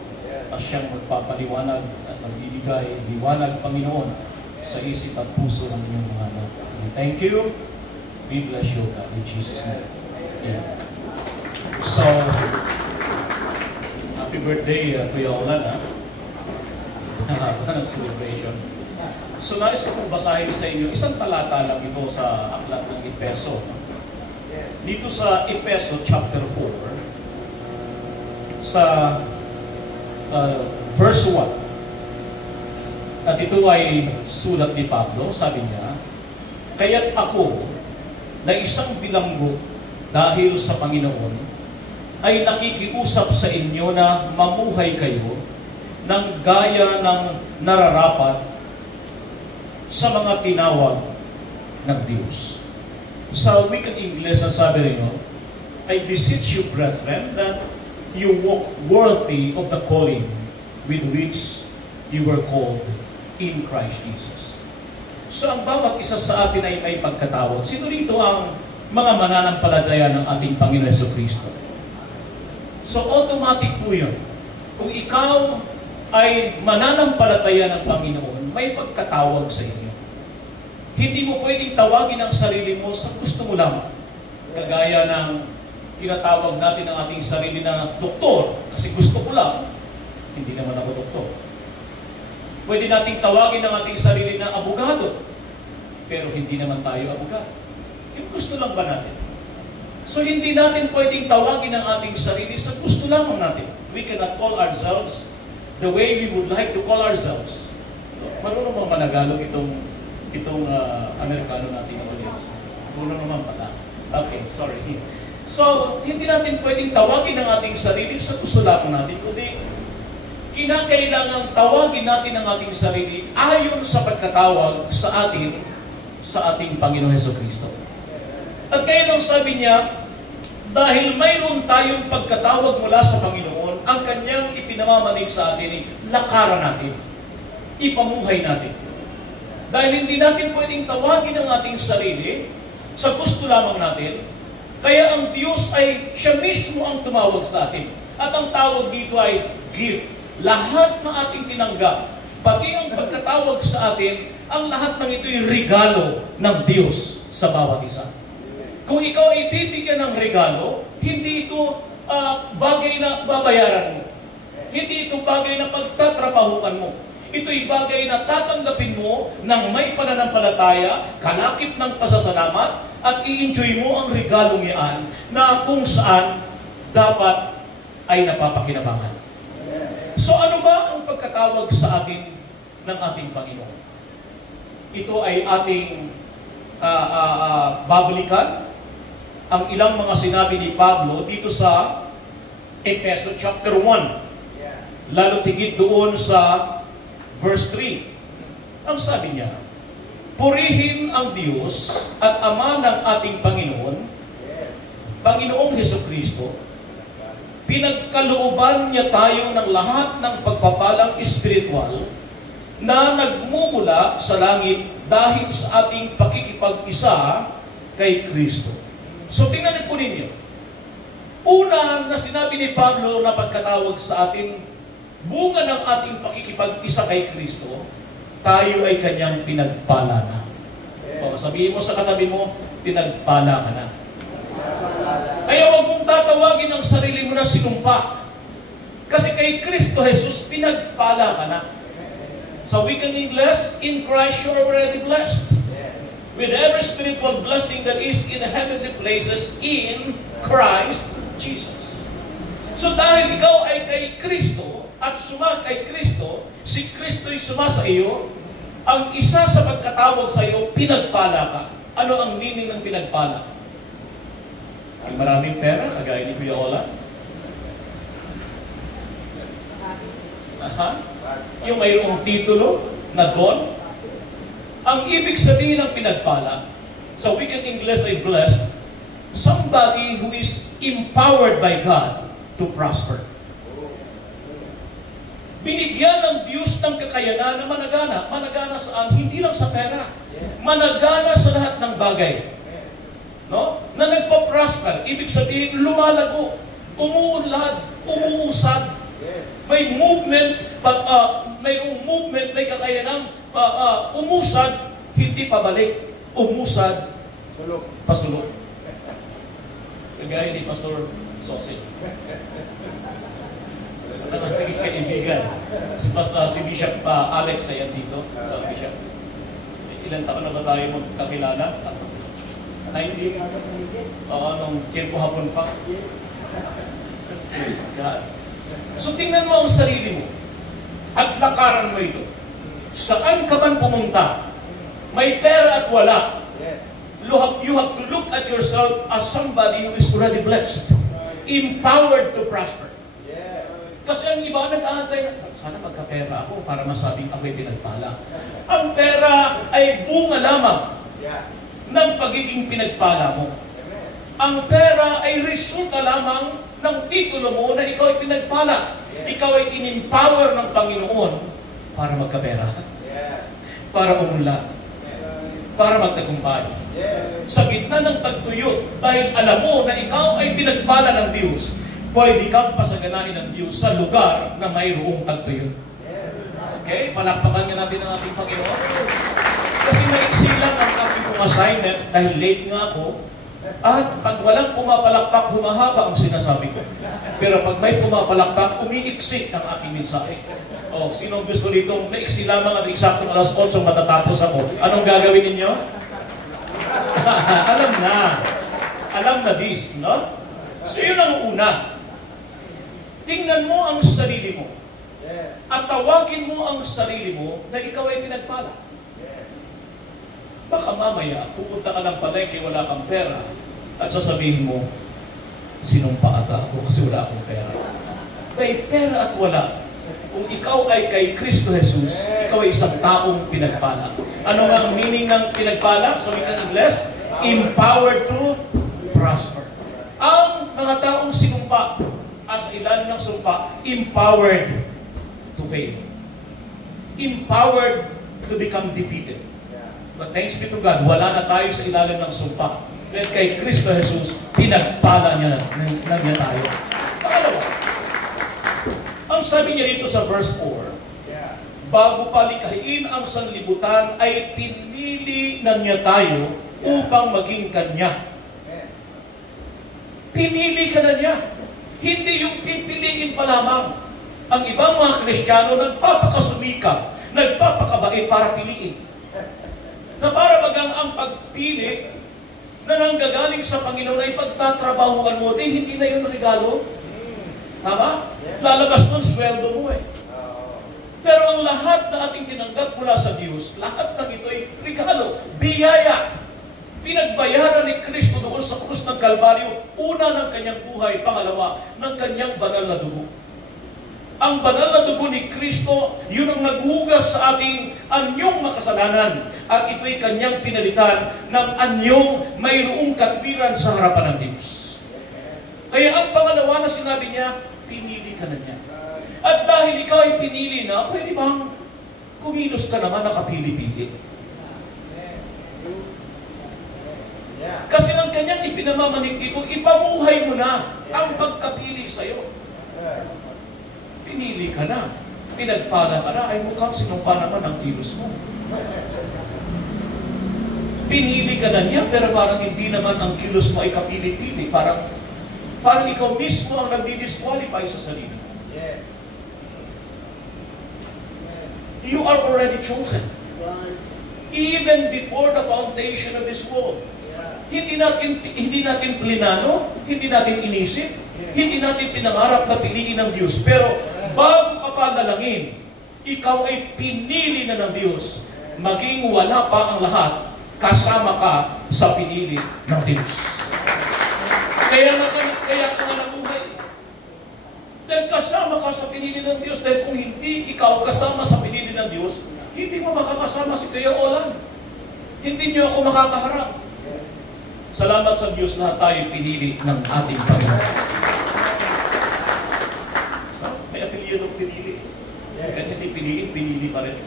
at siyang magpapaliwanag at magbibigay liwanag, Panginoon, sa isip at puso ng inyong mga anak. Thank you. We bless you, God, in Jesus' name. Amen. So, happy birthday, Kuya Olan, ha? Haba ng celebration. So, nais ko pong basahin sa inyo, isang talata lang ito sa aklat ng Epeso. Dito sa Epeso chapter 4, sa verse 1. At ito ay sulat ni Pablo, sabi niya, "Kaya't ako, na isang bilanggo dahil sa Panginoon, ay nakikiusap sa inyo na mamuhay kayo ng gaya ng nararapat sa mga tinawag ng Diyos." Sa wikang Ingles, sabi rin, "I beseech you, brethren, that you walk worthy of the calling with which you were called in Christ Jesus." So ang bawat isa sa atin ay may pagkatawag. Sino rito ang mga mananampalataya ng ating Panginoon Jesucristo? So automatic po yun. Kung ikaw ay mananampalataya ng Panginoon, may pagkatawag sa inyo. Hindi mo pwedeng tawagin ang sarili mo sa gusto mo lamang. Kagaya ng tinatawag natin ang ating sarili na doktor, kasi gusto ko lang. Hindi naman ako doktor. Pwede nating tawagin ang ating sarili na abogado, pero hindi naman tayo abogado. Yung gusto lang ba natin? So hindi natin pwedeng tawagin ang ating sarili sa gusto lamang natin. We cannot call ourselves the way we would like to call ourselves. Marunong mo managalog itong Amerikano nating audience. Marunong naman pala. Okay, sorry. So, hindi natin pwedeng tawagin ang ating sarili sa gusto lamang natin, kundi kinakailangang tawagin natin ang ating sarili ayon sa pagkatawag sa ating Panginoon Jesucristo. At kaya nung sabi niya, dahil mayroon tayong pagkatawag mula sa Panginoon, ang kanyang ipinamamanig sa atin, lakaran natin, ipamuhay natin. Dahil hindi natin pwedeng tawagin ang ating sarili sa gusto lamang natin, kaya ang Diyos ay siya mismo ang tumawag sa atin. At ang tawag dito ay gift. Lahat ng ating tinanggap, pati ang pagkatawag sa atin, ang lahat ng ito'y regalo ng Diyos sa bawat isa. Kung ikaw ay bibigyan ng regalo, hindi ito bagay na babayaran mo. Hindi ito bagay na pagtatrabahuan mo. Ito'y bagay na tatanggapin mo ng may pananampalataya, kalakip ng pasasalamat, at i-enjoy mo ang regalong iyan na kung saan dapat ay napapakinabangan. So ano ba ang pagkatawag sa atin ng ating Panginoon? Ito ay ating babalikan ang ilang mga sinabi ni Pablo dito sa Epeso chapter 1. Lalo tigit doon sa verse 3. Ang sabi niya, "Purihin ang Diyos at Ama ng ating Panginoong Hesukristo, pinagkalooban niya tayo ng lahat ng pagpapalang espiritual na nagmumula sa langit dahil sa ating pakikipag-isa kay Kristo. So tingnan po ninyo. Una na sinabi ni Pablo na pagkatawag sa atin, bunga ng ating pakikipag-isa kay Kristo, tayo ay kanyang pinagpala na. O, sabihin mo sa katabi mo, pinagpala ka na. Kaya huwag mong tatawagin ang sarili mo na sinumpa. Kasi kay Kristo Jesus, pinagpala ka na. Sa wikang English, in Christ you're already blessed. With every spiritual blessing that is in heavenly places in Christ Jesus. So dahil ikaw ay kay Kristo at suma kay Kristo, si Kristo'y suma sa iyo, ang isa sa pagkatawag sa iyo, pinagpala ka. Ano ang meaning ng pinagpala? Ay maraming pera, kagaya ni Kuya Ola. Aha. Yung mayroong titulo na don. Ang ibig sabihin ng pinagpala, sa wikang English ay blessed, somebody who is empowered by God to prosper. Binigyan ng Diyos ng kakayanan na managana. Managana saan? Hindi lang sa pera. Managana sa lahat ng bagay. No? Na nagpa-prosper. Ibig sabihin, lumalago, umuunlad, umuusad. May movement, mayroong movement, may kakayanang umusad, hindi pabalik. Umusad, pasulok. Kagaya ni Pastor Sosi. Ang naging kaibigan. Si Bishop Alex ay dito. Bishop. Ilang taon na ba tayo magkakilala? 19? Nung Tiempo Hapon pa. Praise God. So tingnan mo ang sarili mo. At lakaran mo ito. Saan ka man pumunta, may pera at wala. You have to look at yourself as somebody who is already blessed. Empowered to prosper. Kasi ang iba nag-aantay na, sana magkapera ako para masabing ako'y pinagpala. Ang pera ay bunga lamang ng pagiging pinagpala mo. Ang pera ay resulta lamang ng titulo mo na ikaw ay pinagpala. Ikaw ay in-empower ng Panginoon para magkapera. Para umunlad. Para magtagumpay. Sa gitna ng tagtuyot, dahil alam mo na ikaw ay pinagpala ng Diyos, pwede kang pasaganain ng Diyos sa lugar na mayroong tagtuyot. Okay? Palakpakan nga natin ang ating Panginoon. Kasi maiksi lang ang ating assignment dahil late nga ako. At pag walang pumapalakpak, humahaba ang sinasabi ko. Pero pag may pumapalakpak, umiiksi ang aking mensahe. O, sinong gusto dito, maiksi lamang at eksaktong alas 8 matatapos ako. Anong gagawin ninyo? Alam na. Alam na this, no? So yun ang una. Tingnan mo ang sarili mo. At tawagin mo ang sarili mo na ikaw ay pinagpala. Baka mamaya, pupunta ka ng palengke, wala kang pera, at sasabihin mo, sinumpa ata ako kasi wala akong pera. May pera at wala. Kung ikaw ay kay Kristo Jesus, ikaw ay isang taong pinagpala. Ano nga ang meaning ng pinagpala sa wikang Ingles? Empowered to prosper. Ang mga taong sinumpa, as ilan ng sumpa, empowered to fail. Empowered to become defeated. But thanks be to God, wala na tayo sa ilalim ng sumpa. Dahil kay Kristo Jesus, pinagpala niya na tayo. Pangalawa, ang sabi niya dito sa verse 4, bago palikhain ang sanlibutan, ay pinili na niya tayo upang maging Kanya. Pinili ka na niya. Hindi yung pipiliin pa lamang. Ang ibang mga Kristiyano, nagpapakasumikap, nagpapakabait para piliin. Na para bagang ang pagpili na nanggagaling sa Panginoon ay pagtatrabahuan mo, hindi na yun regalo. Tama? Lalabas nun, sweldo mo eh. Pero ang lahat na ating tinanggap mula sa Diyos, lahat ng ito ay regalo, biyaya. Pinagbayaran ni Kristo doon sa krus ng Kalbaryo, una ng kanyang buhay, pangalawa, ng kanyang banal na dugo. Ang banal na dugo ni Kristo, yun ang naghugas sa ating anyong makasalanan. At ito'y kanyang pinalitan ng anyong mayroong katwiran sa harapan ng Diyos. Kaya ang pangalawa na sinabi niya, pinili ka na niya. At dahil ikaw ay pinili na, pwede bang kumilos ka naman nakapili-pili? Kasi ang kanyang ipinamamanig dito, ipamuhay mo na ang pagkapili sa'yo. Pinili ka na, pinagpala ka na, ay mukhang sinumpa naman ang kilos mo. Pinili ka na niya, pero parang hindi naman ang kilos mo ay kapili-pili. Parang ikaw mismo ang nagdi-disqualify sa sarili. You are already chosen. Even before the foundation of this world. Hindi natin plinano, hindi natin inisip, hindi natin pinangarap na piliin ng Diyos. Pero bago ka pa nalangin, ikaw ay pinili na ng Diyos. Maging wala pa ang lahat, kasama ka sa pinili ng Diyos. Kaya ka nga nabuhay. Dahil kasama ka sa pinili ng Diyos. Dahil kung hindi ikaw kasama sa pinili ng Diyos, hindi mo makakasama si Kuya Olan. Hindi niyo ako makakaharap. Salamat sa Diyos na tayo pinili ng ating Panginoon. May apelyidong pinili. Kahit hindi piliin, pinili pa rin.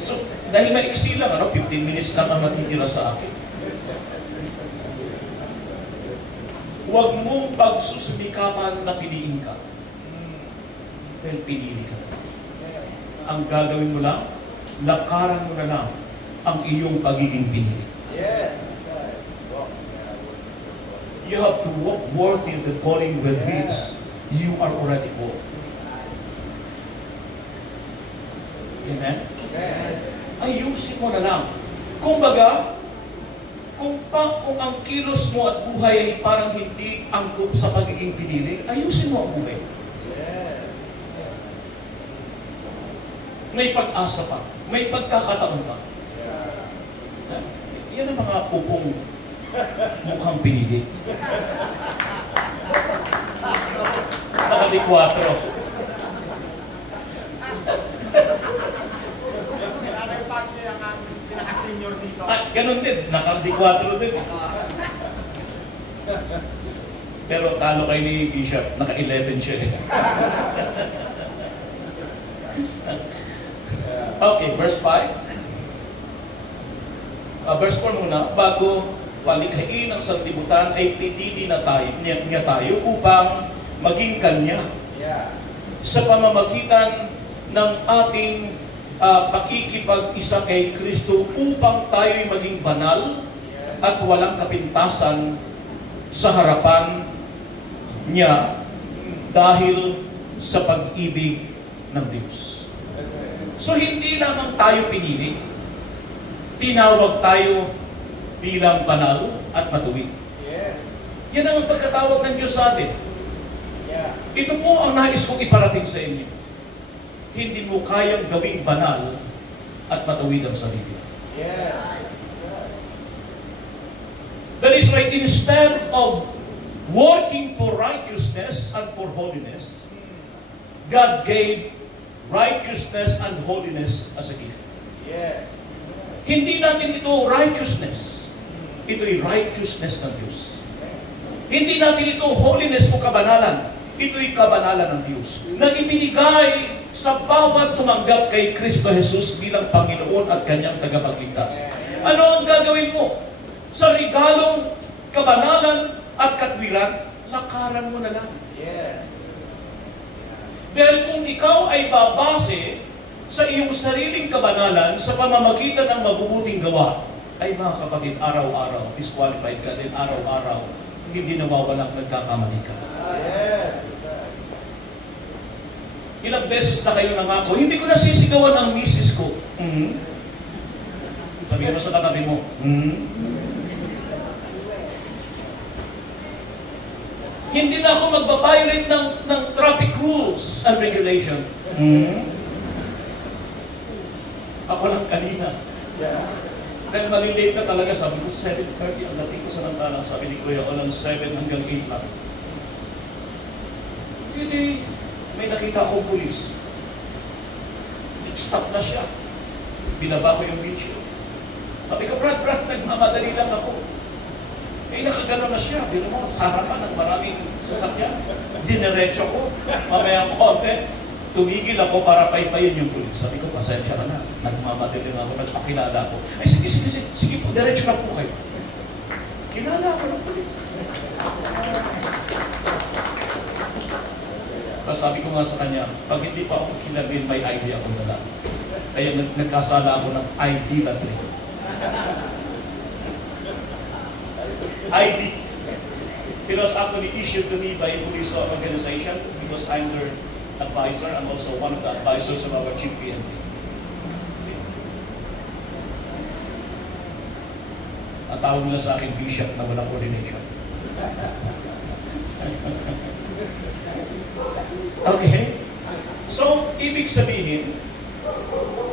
So, dahil maiksi lang, 15 minutes lang ang natitira sa akin. Huwag mong pagsusumikapan na piliin ka. Dahil pinili ka na. Ang gagawin mo lang, lakaran mo na lang ang iyong pagiging pinili. Yes. You have to walk worthy of the calling with which you are already called. Amen? Ayusin mo na lang. Kumbaga, kung ang kilos mo at buhay ay parang hindi angkop sa pagiging pinili, ayusin mo ang buhay. May pag-asa pa. May pagkakataon pa. Yan ang mga pupong mukhang pinili. Nakadi-4. Pinaka-senior dito. Ganun din. Nakadi-4 din. Pero talo kay ni Bishop. Naka-11 siya eh. Okay, verse 5. Verse 4 muna, bago palikhain ang sanlibutan ay pinili na niya tayo upang maging Kanya. Sa pamamagitan ng ating pakikipag-isa kay Kristo upang tayo'y maging banal at walang kapintasan sa harapan niya dahil sa pag-ibig ng Diyos. So hindi lamang tayo pinili, tinawag tayo bilang banal at matuwid. Yan ang pagkatawag ng Diyos sa atin. Ito po ang nais kong iparating sa inyo. Hindi mo kayang gawing banal at matuwid ang sarili. That is why instead of working for righteousness and for holiness, God gave righteousness and holiness as a gift. Hindi natin ito righteousness. Ito'y righteousness ng Diyos. Hindi natin ito holiness o kabanalan. Ito'y kabanalan ng Diyos na ibinigay sa bawat tumanggap kay Kristo Jesus bilang Panginoon at Kanyang tagapagligtas. Ano ang gagawin mo? Sa regalong kabanalan at katwiran, lakaran mo na lang. Dahil kung ikaw ay babase sa iyong sariling kabanalan sa pamamagitan ng mabubuting gawa, ay mga kapatid, araw-araw, disqualified ka din, araw-araw, hindi nawawalang nagkakamali ka. Ilang beses na kayo nangako, hindi ko nasisigawan ang misis ko. Sabihin mo sa katabi mo, Hindi na ako magbabiolate ng traffic rules and regulation. Ako lang kanina. Dahil malilate na talaga, sabi ko, 7:30 ang dating ko sa Nanggalang. Sabi ni Kuya Olan, 7 hanggang 8 lang. Hindi, may nakita akong pulis. Stop na siya. Binaba ko yung video. Sabi ko, Brad, nagmamadali lang ako. Eh, nakagano na siya. Pero mo, sa harapan ng maraming sasakyan. Dinerecho ko. Mamayang konti. Tumigil ako para paypayin yung pulis. Sabi ko, pasensya ka na. Nagmamadilim ako, nagpakilala ko. Ay, sige po, diretso na po kayo. Kilala ako ng pulis. Tapos sabi ko nga sa kanya, pag hindi pa ako kilabin, may ID ako dala. Kaya nagkasala ako ng ID battery. ID. It was actually issued to me by a police organization because I'm their advisor. I'm also one of the advisors of our chief PNP. Ang tawag nila sa akin, bishop na walang coordination. Okay? So, ibig sabihin,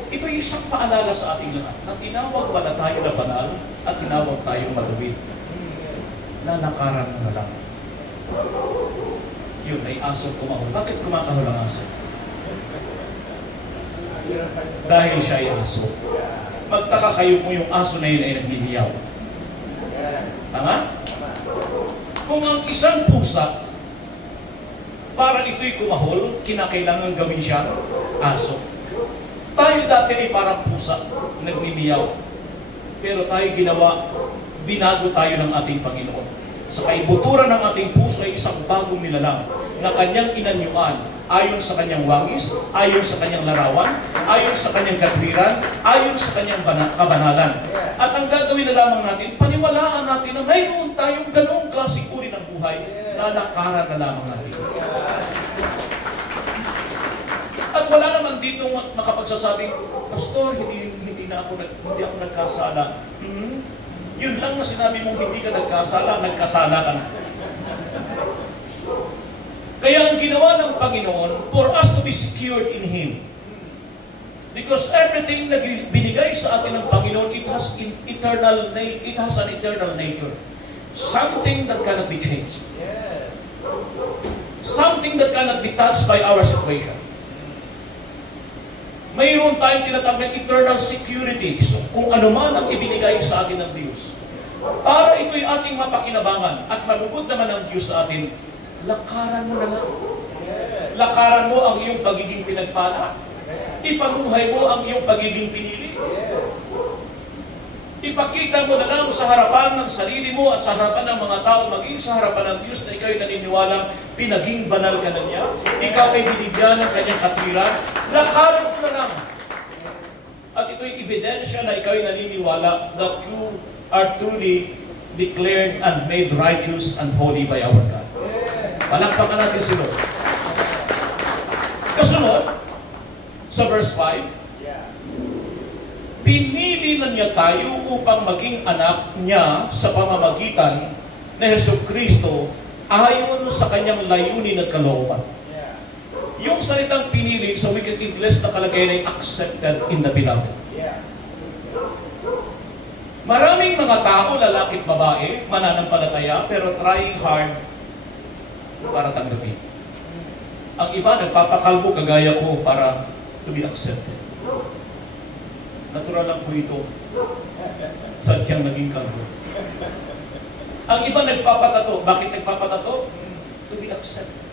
ito yung isang paalala sa ating lahat na tinawag ba na tayo na banal at tinawag tayong maluwid. Lalakaran mo na lang. Yun, ay aso kumahol. Bakit kumakahol ang aso? Dahil siya ay aso. Magtaka kayo kung yung aso na yun ay nagbiniyaw. Tama? Kung ang isang pusa, para ito'y kumahol, kinakailangan gawin siya aso. Tayo dati ay parang pusa, nagnimiyaw. Pero tayo ginawa, binago tayo ng ating Panginoon. Sa kaibuturan ng ating puso ay isang bagong nilalang na kanyang inanyuan ayon sa kanyang wangis, ayon sa kanyang larawan, ayon sa kanyang katwiran, ayon sa kanyang kabanalan. At ang gagawin na lamang natin, paniwalaan natin na mayroon tayong ganoong klaseng uri ng buhay, lalakaran na lamang natin. At wala naman dito makapagsasabing, Pastor, hindi ako nagkasala. Yun lang na sinabi mong hindi ka nagkasala ka na. Kaya ang ginawa ng Panginoon, for us to be secured in Him. Because everything na binigay sa atin ng Panginoon, it has an eternal nature. Something that cannot be changed. Something that cannot be touched by our situation. Mayroon tayong tinatawag ng eternal security. So, kung ano man ang ibinigay sa atin ng Diyos, para ito'y ating mapakinabangan at malugod naman ng Diyos sa atin, lakaran mo na lang. Lakaran mo ang iyong pagiging pinagpala. Ipamuhay mo ang iyong pagiging pinili. Ipakita mo na lang sa harapan ng sarili mo at sa harapan ng mga tao, maging sa harapan ng Diyos na ikaw ay naniniwalang pinaging banal ka na niya. Ikaw ay binigyan ng kanyang katwiran. Lakaran mo na lang. At ito'y ebidensya na ikaw ay naniniwala that you are truly declared and made righteous and holy by our God. Palakpakan natin si Lord. Kasunod, sa verse 5, pinili na niya tayo upang maging anak niya sa pamamagitan na Jesucristo ayon sa kanyang layunin at kalooban. Yung salitang pinili sa wicked English nakalagay na accepted in the beloved. Maraming mga tao, lalaki at babae, mananampalataya, pero trying hard para tanggapin. Ang iba, nagpapakalbo kagaya ko para to be accepted. Natural lang po ito. Sadyang naging kalbo. Ang iba nagpapatato. Bakit nagpapatato? To be accepted.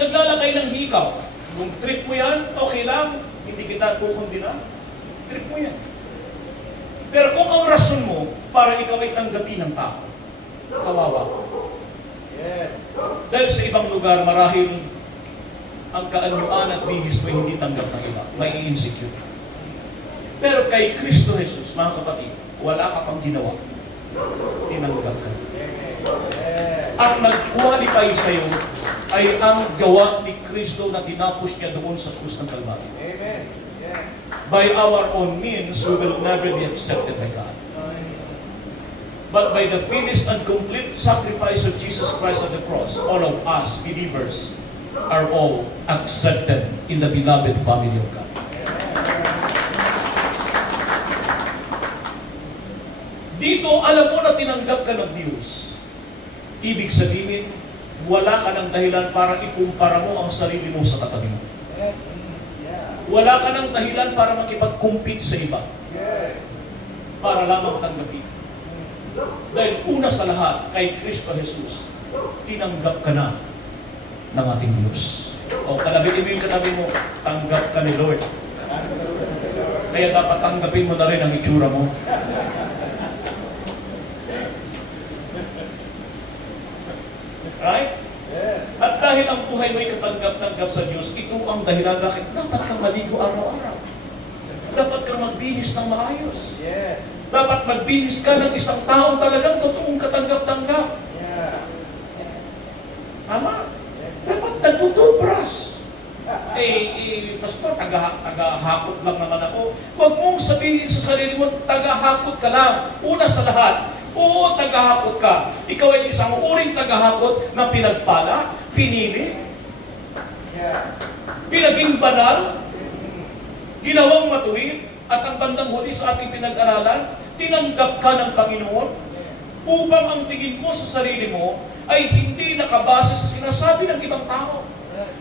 Naglalakay ng hikaw. Kung trip mo yan, okay lang. Hindi kita kukundina. Trip mo yan. Pero kung ang rason mo, para ikaw ay tanggapin ng tao, kawawa. Dahil sa ibang lugar, marahil ang kaanyuan at bihis mo hindi tanggap ng iba. May insecure. Pero kay Kristo Jesus, mga kapatid, wala ka pang ginawa. Tinanggap ka. Ang nag-qualify sa iyo ay ang gawa ni Kristo na tinapos niya doon sa krus ng Kalbaryo. Amen. Yes. By our own means, we will never be accepted by God. But by the finished and complete sacrifice of Jesus Christ on the cross, all of us, believers, are all accepted in the beloved family of God. Dito, alam mo na tinanggap ka ng Diyos. Ibig sabihin, wala ka ng dahilan para ikumpara mo ang sarili mo sa katabi mo. Wala ka ng dahilan para makipag-compete sa iba. Para lamang tanggapin. Dahil una sa lahat, kay Kristo Jesus, tinanggap ka na ng ating Diyos. O kalabitin mo yung katabi mo, tanggap ka ni Lord. Kaya dapat tanggapin mo na rin ang itsura mo. Right? At dahil ang buhay mo'y katanggap-tanggap sa Diyos, ito ang dahilan bakit dapat kang maligo araw-araw. Dapat kang magbihis ng maayos. Dapat magbihis ka ng isang taong talagang totoong katanggap-tanggap. Tama? Dapat nagtutubras. Pastor, taga-hakot lang naman ako. Huwag mong sabihin sa sarili mo, taga-hakot ka lang. Una sa lahat, oo, taga-hakot ka. Ikaw ay isang uring taga-hakot na pinagpala, pinili, pinaging banal, ginawang matuwid, at ang bandang huli sa ating pinag-aralan, tinanggap ka ng Panginoon upang ang tingin mo sa sarili mo ay hindi nakabase sa sinasabi ng ibang tao.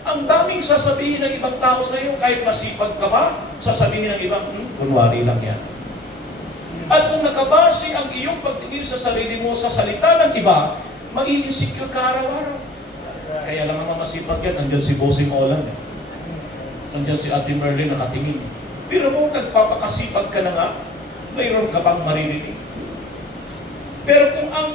Ang daming sasabihin ng ibang tao sa iyo, kahit masipag ka ba, sasabihin ng ibang, kunwari lang yan. At kung nakabase ang iyong pagtingin sa sarili mo sa salita ng iba, mag-insecure ka araw-araw. Kaya lang naman masipag yan, nandiyan si Bossing Olan. Nandiyan si Ate Merlin nakatingin. Pero kung nagpapakasipag ka na nga, mayroon ka bang maririnig? Pero kung ang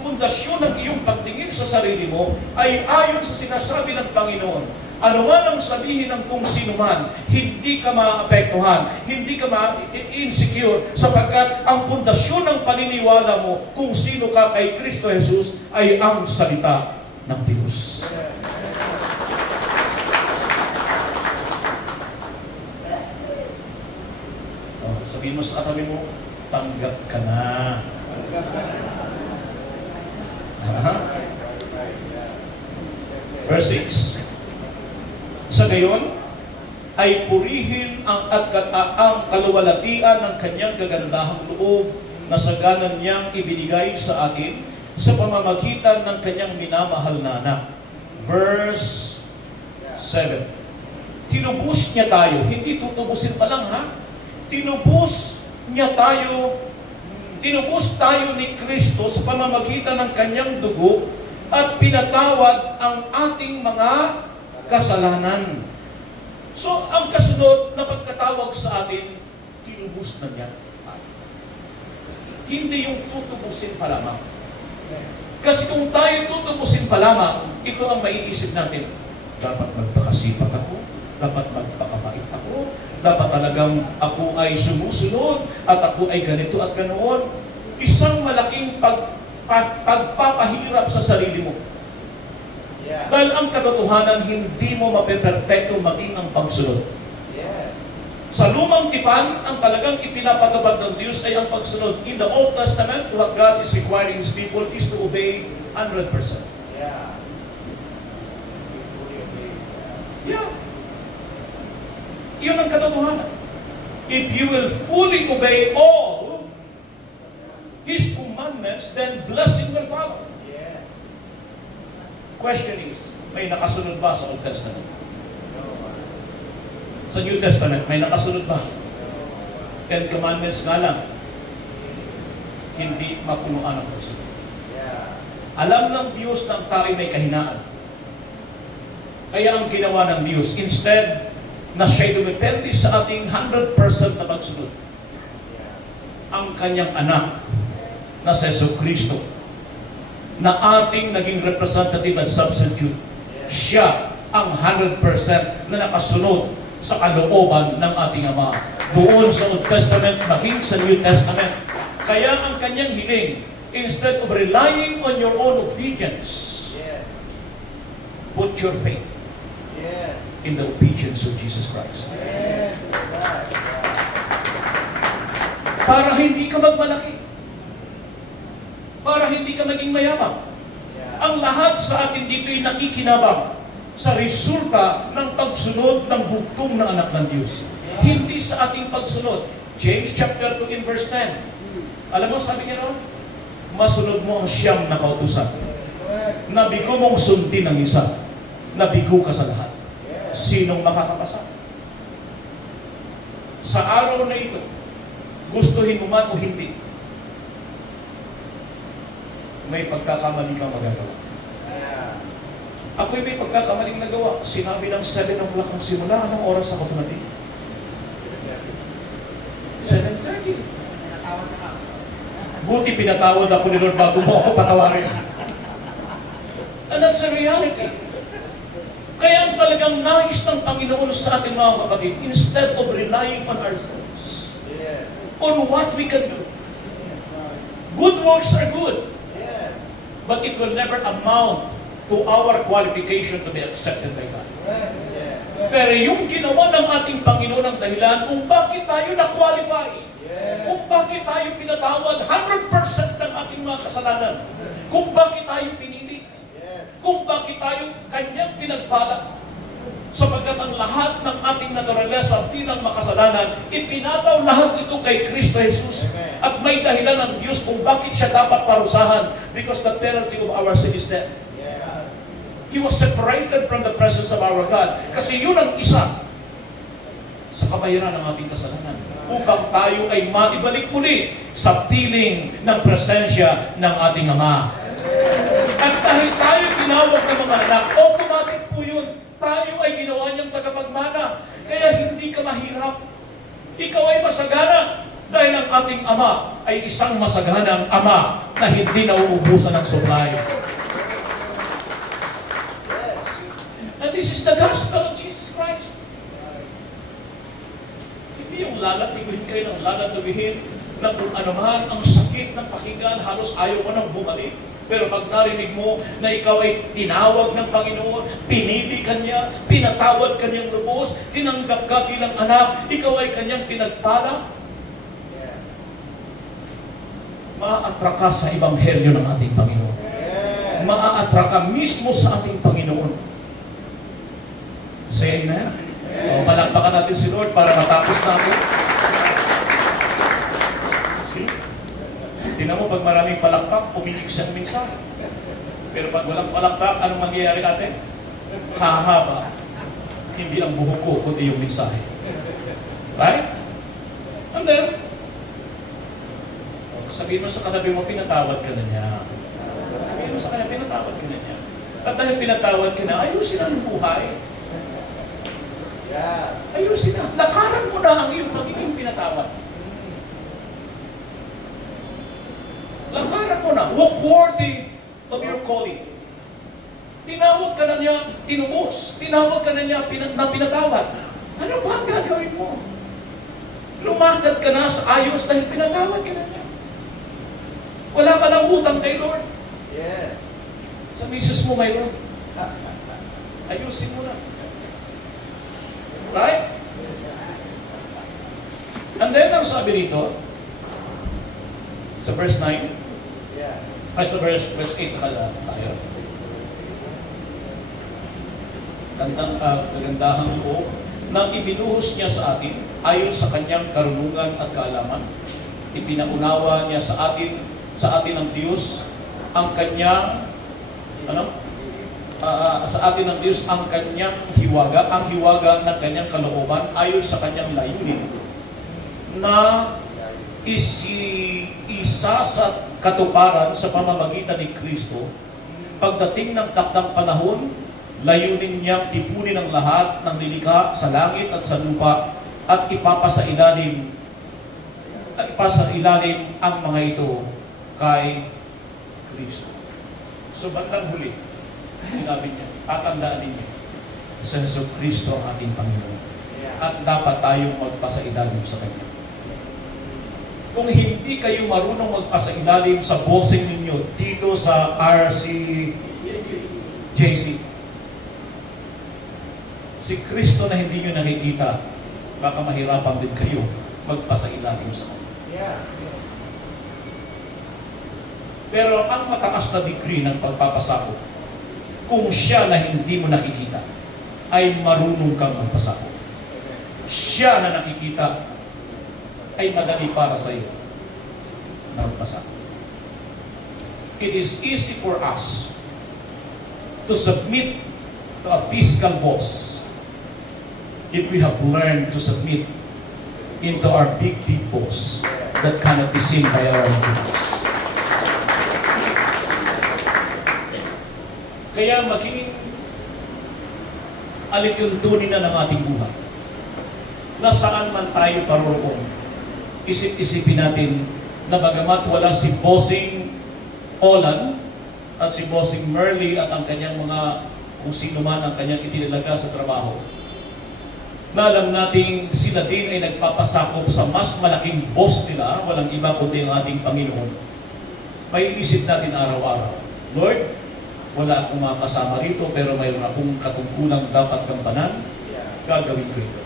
pundasyon ng iyong pagtingin sa sarili mo ay ayon sa sinasabi ng Panginoon, ano man ang sabihin ng kung sino man, hindi ka maapektuhan, hindi ka ma-insecure, sapagkat ang pundasyon ng paniniwala mo kung sino ka kay Kristo Jesus ay ang salita ng Diyos. Sabihin mo sa katabi mo, tanggap ka na. Verse 6. Sa gayon, ay purihin ang kaluwalhatian ng kanyang kagandahang loob na saganan niyang ibinigay sa atin sa pamamagitan ng kanyang minamahal na anak. Verse 7. Tinubos niya tayo. Hindi tutubusin pa lang, ha? Tinubos niya tayo, tinubos tayo ni Kristo sa pamamagitan ng kanyang dugo at pinatawad ang ating mga kasalanan. So, ang kasunod na pagkatawag sa atin, tinubos na niya. Hindi yung tutubusin pa lamang. Kasi kung tayo tutubusin pa lamang, ito ang maiisip natin. Dapat magpakasipag ako, dapat magpakabait ako, dapat talagang ako ay sumusunod at ako ay ganito at ganoon. Isang malaking pagpapahirap sa sarili mo. Dahil ang katotohanan, hindi mo mapeperpekto maging ang pagsunod. Sa lumang tipan, ang talagang ipinapatupad ng Diyos ay ang pagsunod. In the Old Testament, what God is requiring His people is to obey 100%. Yun ang katotohanan. If you will fully obey all His commandments, then blessing will follow. Question is, may nakasunod ba sa Old Testament? Sa New Testament, may nakasunod ba? 10 Commandments nga lang. Hindi mapunuan ang pagsunod. Alam ng Diyos na ang tao may kahinaan. Kaya ang ginawa ng Diyos, instead na siya'y dumepende sa ating 100% na pagsunod, ang kanyang anak na si Jesucristo, na ating naging representative at substitute, siya ang 100% na nakasunod sa kalooban ng ating Ama. Doon sa Old Testament, maging sa New Testament. Kaya ang kanyang hiling, instead of relying on your own obedience, put your faith in the obedience of Jesus Christ. Para hindi ka magmalaki. Para hindi ka maging mayaman. Ang lahat sa atin dito ay nakikinabang sa resulta ng pagsunod ng bugtong na anak ng Diyos. Hindi sa ating pagsunod. James chapter 2 in verse 10. Alam mo, sabi niya ron, masunod mo ang siyam na kautusan. Nabigo mong sundin ang isa. Nabigo ka sa lahat. Sinong makakapasa? Sa araw na ito, gustuhin mo man o hindi, may pagkakamali kang magagawa. Ako'y may pagkakamaling nagawa. Sinabi ng 7 o'clock ang simula. Anong oras ako dumating? 7:30. Buti pinatawad ako ni Lord bago mo ako patawarin. And that's a reality. Kaya ang talagang nais ng Panginoon sa ating mga kapatid, instead of relying on ourselves, on what we can do. Good works are good, but it will never amount to our qualification to be accepted by God. Pero yung ginawa ng ating Panginoon ang dahilan kung bakit tayo na-qualify, kung bakit tayo pinatawad 100% ng ating mga kasalanan, kung bakit tayo pinili, kung bakit tayo kanyang pinagpala, sapagkat ang lahat ng ating naturalesa bilang makasalanan, ipinataw lahat ito kay Kristo Jesus. At may dahilan ng Diyos kung bakit siya dapat parusahan, because the penalty of our sin is death. He was separated from the presence of our God. Kasi yun ang isa sa kabayaran ng ating kasalanan. Upang tayo ay maibalik muli sa piling ng presensya ng ating Ama. At dahil tayo tinawag ng mga anak, automatic po yun. Tayo ay ginawa niyang tagapagmana. Kaya hindi ka mahirap. Ikaw ay masagana. Dahil ang ating Ama ay isang masaganang Ama na hindi nauubusan ng supply. And this is the gospel of Jesus Christ. Hindi yung lalatiguhin kayo ng lalatiguhin na kung ano man ang sakit ng pakinggan, halos ayaw mo nang bumalik. Pero pag narinig mo na ikaw ay tinawag ng Panginoon, pinili ka niya, pinatawad ka niyang lubos, tinanggap ka bilang anak, ikaw ay kanyang pinagpala, maa-attract ka sa ebanghelyo ng ating Panginoon. Maa-attract ka mismo sa ating Panginoon. Say amen? O, palakpakan natin si Lord para matapos natin. See? Tingnan mo, pag maraming palakpak, pumikik siyang mensahe. Pero pag walang palakpak, anong mangyayari natin? Hahaba. Hindi ang buhok ko, kundi yung mensahe. Right? And then, sabihin mo sa katabi mo, pinatawad ka na niya. Sabihin mo sa kanya, pinatawad ka na niya. At dahil pinatawad ka na, ayusin ang buhay. Ayusin na. Lakaran mo na ang iyong pagiging pinatawad. Lakaran mo na. Walk worthy of your calling. Tinawag ka na niya, tinubos. Tinawag ka na niya, pinatawad. Ano pa ang gagawin mo? Lumakad ka na sa ayos dahil pinatawad ka na niya. Wala ka ng utang kay Lord. Sa misis mo mayroon. Ayusin mo na. Right? And then, ang sabi dito, sa verse 9, ay sa verse 8 pala tayo. Kagandahan po, nang ibinuhos niya sa atin, ayon sa kanyang karunungan at kaalaman, ipinaunawa niya sa atin ang Diyos, ang kanyang, sa atin ng Diyos ang kanyang hiwaga, ang hiwaga ng kanyang kalooban ayon sa kanyang layunin na isa sa katuparan sa pamamagitan ni Kristo. Pagdating ng takdang panahon, layunin niyang tipunin ang lahat ng nilikha sa langit at sa lupa at ipapasa ilalim ang mga ito kay Kristo. So bandang huli, sinabi niya, tatandaan ninyo, sa Yesu Kristo ang ating Panginoon. At dapat tayong magpasailalim sa Kanya. Kung hindi kayo marunong magpasailalim sa bossing ninyo dito sa RCJC, si Kristo na hindi nyo nakikita, baka mahirapan din kayo magpasailalim sa Kanya. Pero ang mataas na degree ng pagpapasakop, kung siya na hindi mo nakikita, ay marunong kang magpasakop. Siya na nakikita, ay madali para sa iyo na magpasakop. It is easy for us to submit to a physical boss if we have learned to submit into our big boss that cannot be seen by our eyes. Kaya maging alituntunin na ng ating buhay. Na saan man tayo parurong, isip-isipin natin na bagamat wala si Bossing Olan at si Bossing Merly at ang kanyang mga kung sino man ang kanyang itinalaga sa trabaho, na alam nating sila din ay nagpapasakop sa mas malaking boss nila, walang iba kundi ang ating Panginoon. May isip natin araw-araw, Lord, wala akong makasama rito pero mayroon akong katungkulang dapat gampanan, gagawin ko ito.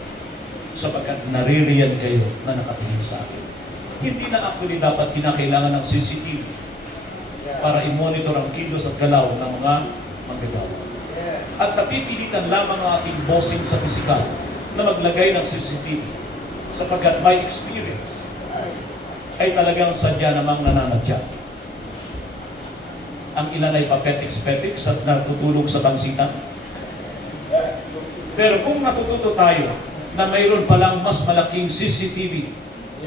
Sapagkat naririyan kayo na nakatingin sa akin. Hindi na actually dapat kinakailangan ng CCTV para i-monitor ang kilos at galaw ng mga manggagawa. At napipilitan lamang ang ating bossing sa pisikal na maglagay ng CCTV sapagkat by experience ay talagang sadya namang nananadya. Ang ilan ay papetiks-petiks at natutulog sa bansitan. Pero kung natututo tayo na mayroon palang mas malaking CCTV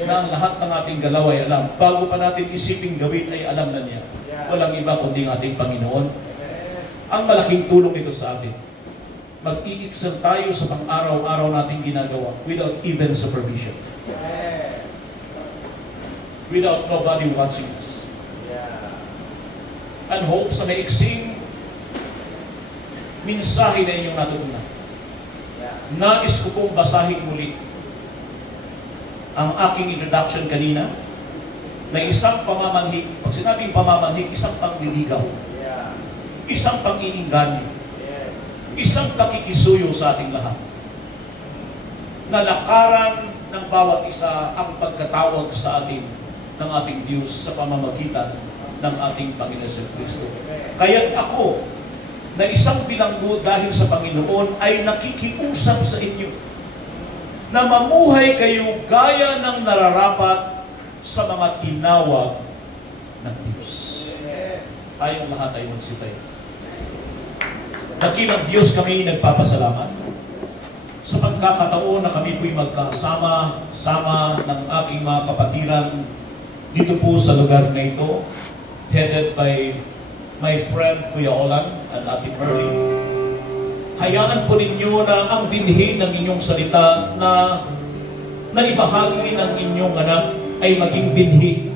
na ang lahat ng ating galaw ay alam, bago pa natin isiping gawin ay alam na niya. Walang iba kundi ang ating Panginoon. Ang malaking tulong ito sa atin. Mag-iiksel tayo sa pang-araw-araw nating ginagawa without even supervision. Without nobody watching us. And hope sa maiksing mensahe na inyong natutunan. Nais ko pong basahin muli ang aking introduction kanina na isang pamamanhik. Pag sinabing pamamanhik, isang pangliligaw. Isang pang-iingganyo. Isang pakikisuyo sa ating lahat. Nalakaran ng bawat isa ang pagkatawag sa atin ng ating Diyos sa pamamagitan ng ating Panginoon sa Kristo. Kaya't ako, na isang bilanggo dahil sa Panginoon, ay nakikiusap sa inyo na mamuhay kayo gaya ng nararapat sa mga tinawag ng Diyos. Tayong lahat ay magsitay. Dakilang Diyos, kami nagpapasalamat sa pagkakataon na kami po'y magkasama-sama ng aking mga kapatiran dito po sa lugar na ito, headed by my friend Kuya Olan and Ate Merly. Hayaan po ninyo na ang binhi ng inyong salita na naibahagi ng inyong anak ay maging binhi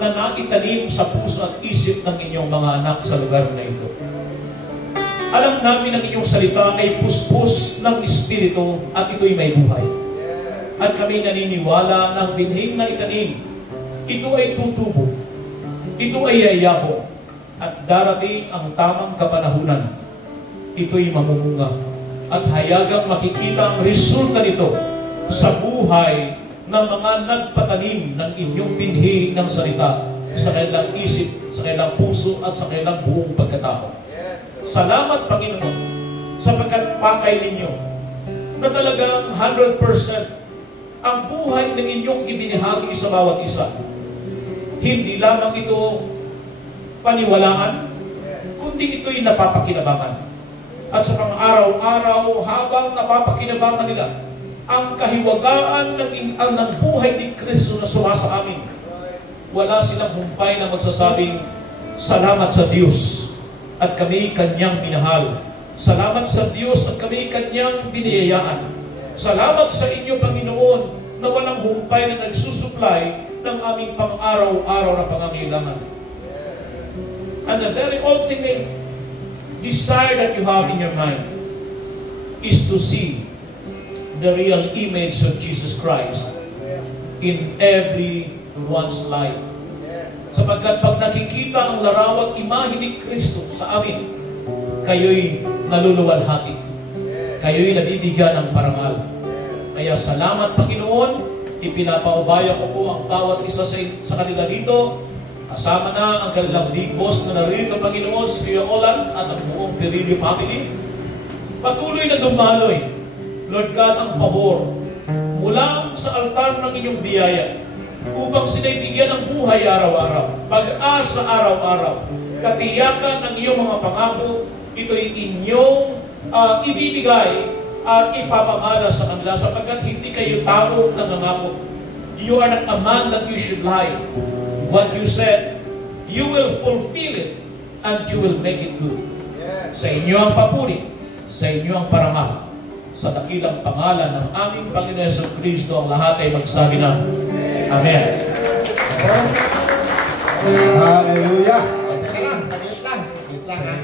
na naitanim sa puso at isip ng inyong mga anak sa lugar na ito. Alam namin ang inyong salita ay puspos ng Espiritu at ito'y may buhay. At kami naniniwala ng binhing na itanim, ito ay tutubo, ito ay yayabo, at darating ang tamang kapanahunan, ito'y mamumunga. At hayagang makikita ang resulta nito sa buhay ng mga nagpatanim ng inyong binhi ng salita sa kanilang isip, sa kanilang puso at sa kanilang buong pagkatao. Salamat, Panginoon, sapagkat pakay ninyo na talagang 100% ang buhay ng inyong ibinahagi sa bawat isa. Hindi lamang ito paniwalaan, kundi ito'y napapakinabangan. At sa pang-araw-araw, habang napapakinabangan nila ang kahiwagaan ng buhay ni Kristo na sumasa amin, wala silang humpay na magsasabing, salamat sa Diyos at kami Kanyang minahal. Salamat sa Diyos at kami Kanyang biniyayaan. Salamat sa inyo, Panginoon, na walang humpay na nagsusupply ng aming pang-araw-araw na pangangailangan. And the very ultimate desire that you have in your mind is to see the real image of Jesus Christ in everyone's life. Sapagkat pag nakikita ang larawan imahe ni Kristo sa amin, kayo'y naluluwalhati. Kayo'y nabibigyan ng parangal. Kaya salamat, Panginoon. Ipinapaubaya ko po ang bawat isa sa kanila dito. Kasama na ang kanilang big boss na narito, Panginoon, si Kuya Olan at ang buong Perillo family. Patuloy na dumaloy, Lord God, ang pabor mula sa altar ng inyong biyaya upang sila'y bigyan ng buhay araw-araw, pag-asa araw-araw, katiyakan ng iyong mga pangako, ito'y inyong ibibigay at ipapamala sa kanila sapagkat hindi kayo tao na nangako. You are not a man that you should lie. What you said, you will fulfill it and you will make it good. Sa inyo ang papuri, sa inyo ang parangal. Sa dakilang pangalan ng aming Panginoon Jesucristo, ang lahat ay magsabi ng Amen. Hallelujah. Teka lang, saglit lang. Saglit lang ha.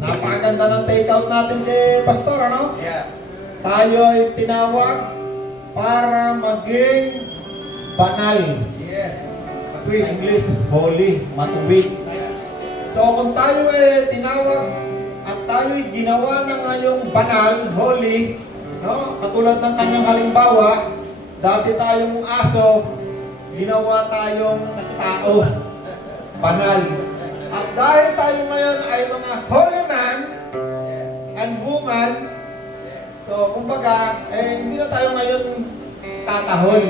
Napakaganda ng take-out natin kay Pastor, ano? Yeah. Tayo ay tinawag para maging banal. Yes. Matuwid. English, holy, matuwid. So kung tayo ay tinawag at tayo ay ginawa na ngayong banal, holy, no? Katulad ng kanyang halimbawa, dati tayong aso, ginawa tayong tao, banal. At dahil tayo ngayon ay mga holy man and woman, so kumbaga, hindi na tayo ngayon tatahol.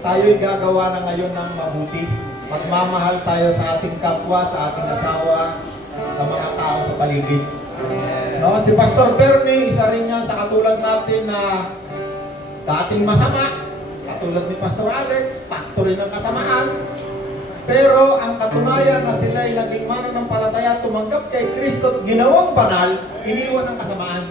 Tayo ay gagawa na ngayon ng mabuti. Magmamahal tayo sa ating kapwa, sa ating asawa, sa mga tao sa paligid. No, si Pastor Bernie, isa rin yan sa katulad natin na dating masama. Katulad ni Pastor Alex, factory ng kasamaan. Pero ang katunayan na sila ay naging mananampalataya, tumanggap kay Kristo, ginawang banal, iniwan ang kasamaan.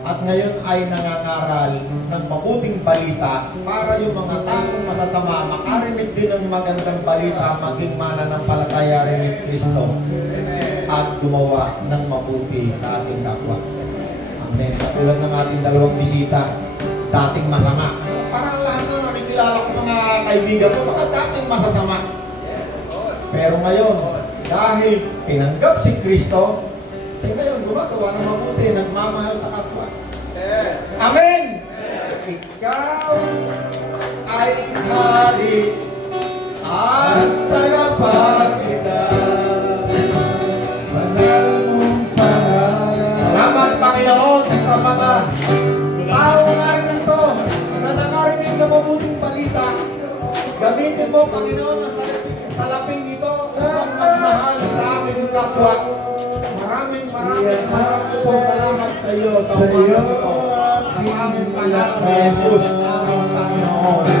At ngayon ay nangangaral ng mabuting balita para yung mga taong masasama makarinig din ng magandang balita, maging mananampalataya rin ni Kristo at gumawa ng mabuti sa ating kapwa. Amen. Katulad ng ating dalawang bisita, dating masama. Parang lahat ng nakikilala ko mga kaibigan ko, mga dating masasama. Pero ngayon, dahil tinanggap si Kristo, ngayon gumagawa ng mabuti, nagmamahal sa kapwa. Amen! Ikaw ay hari at tagapagligtas, banal mong pangalan. Salamat, Panginoon, sa mga tao nga nito na nakarinig ng mabuting balita. Gamitin mo, Panginoon, ang salaping ito upang magmahal sa aming kapwa. Maraming salamat sa iyo sa umaga ito. Ang aming pangalan ni Jesus, ang Panginoon.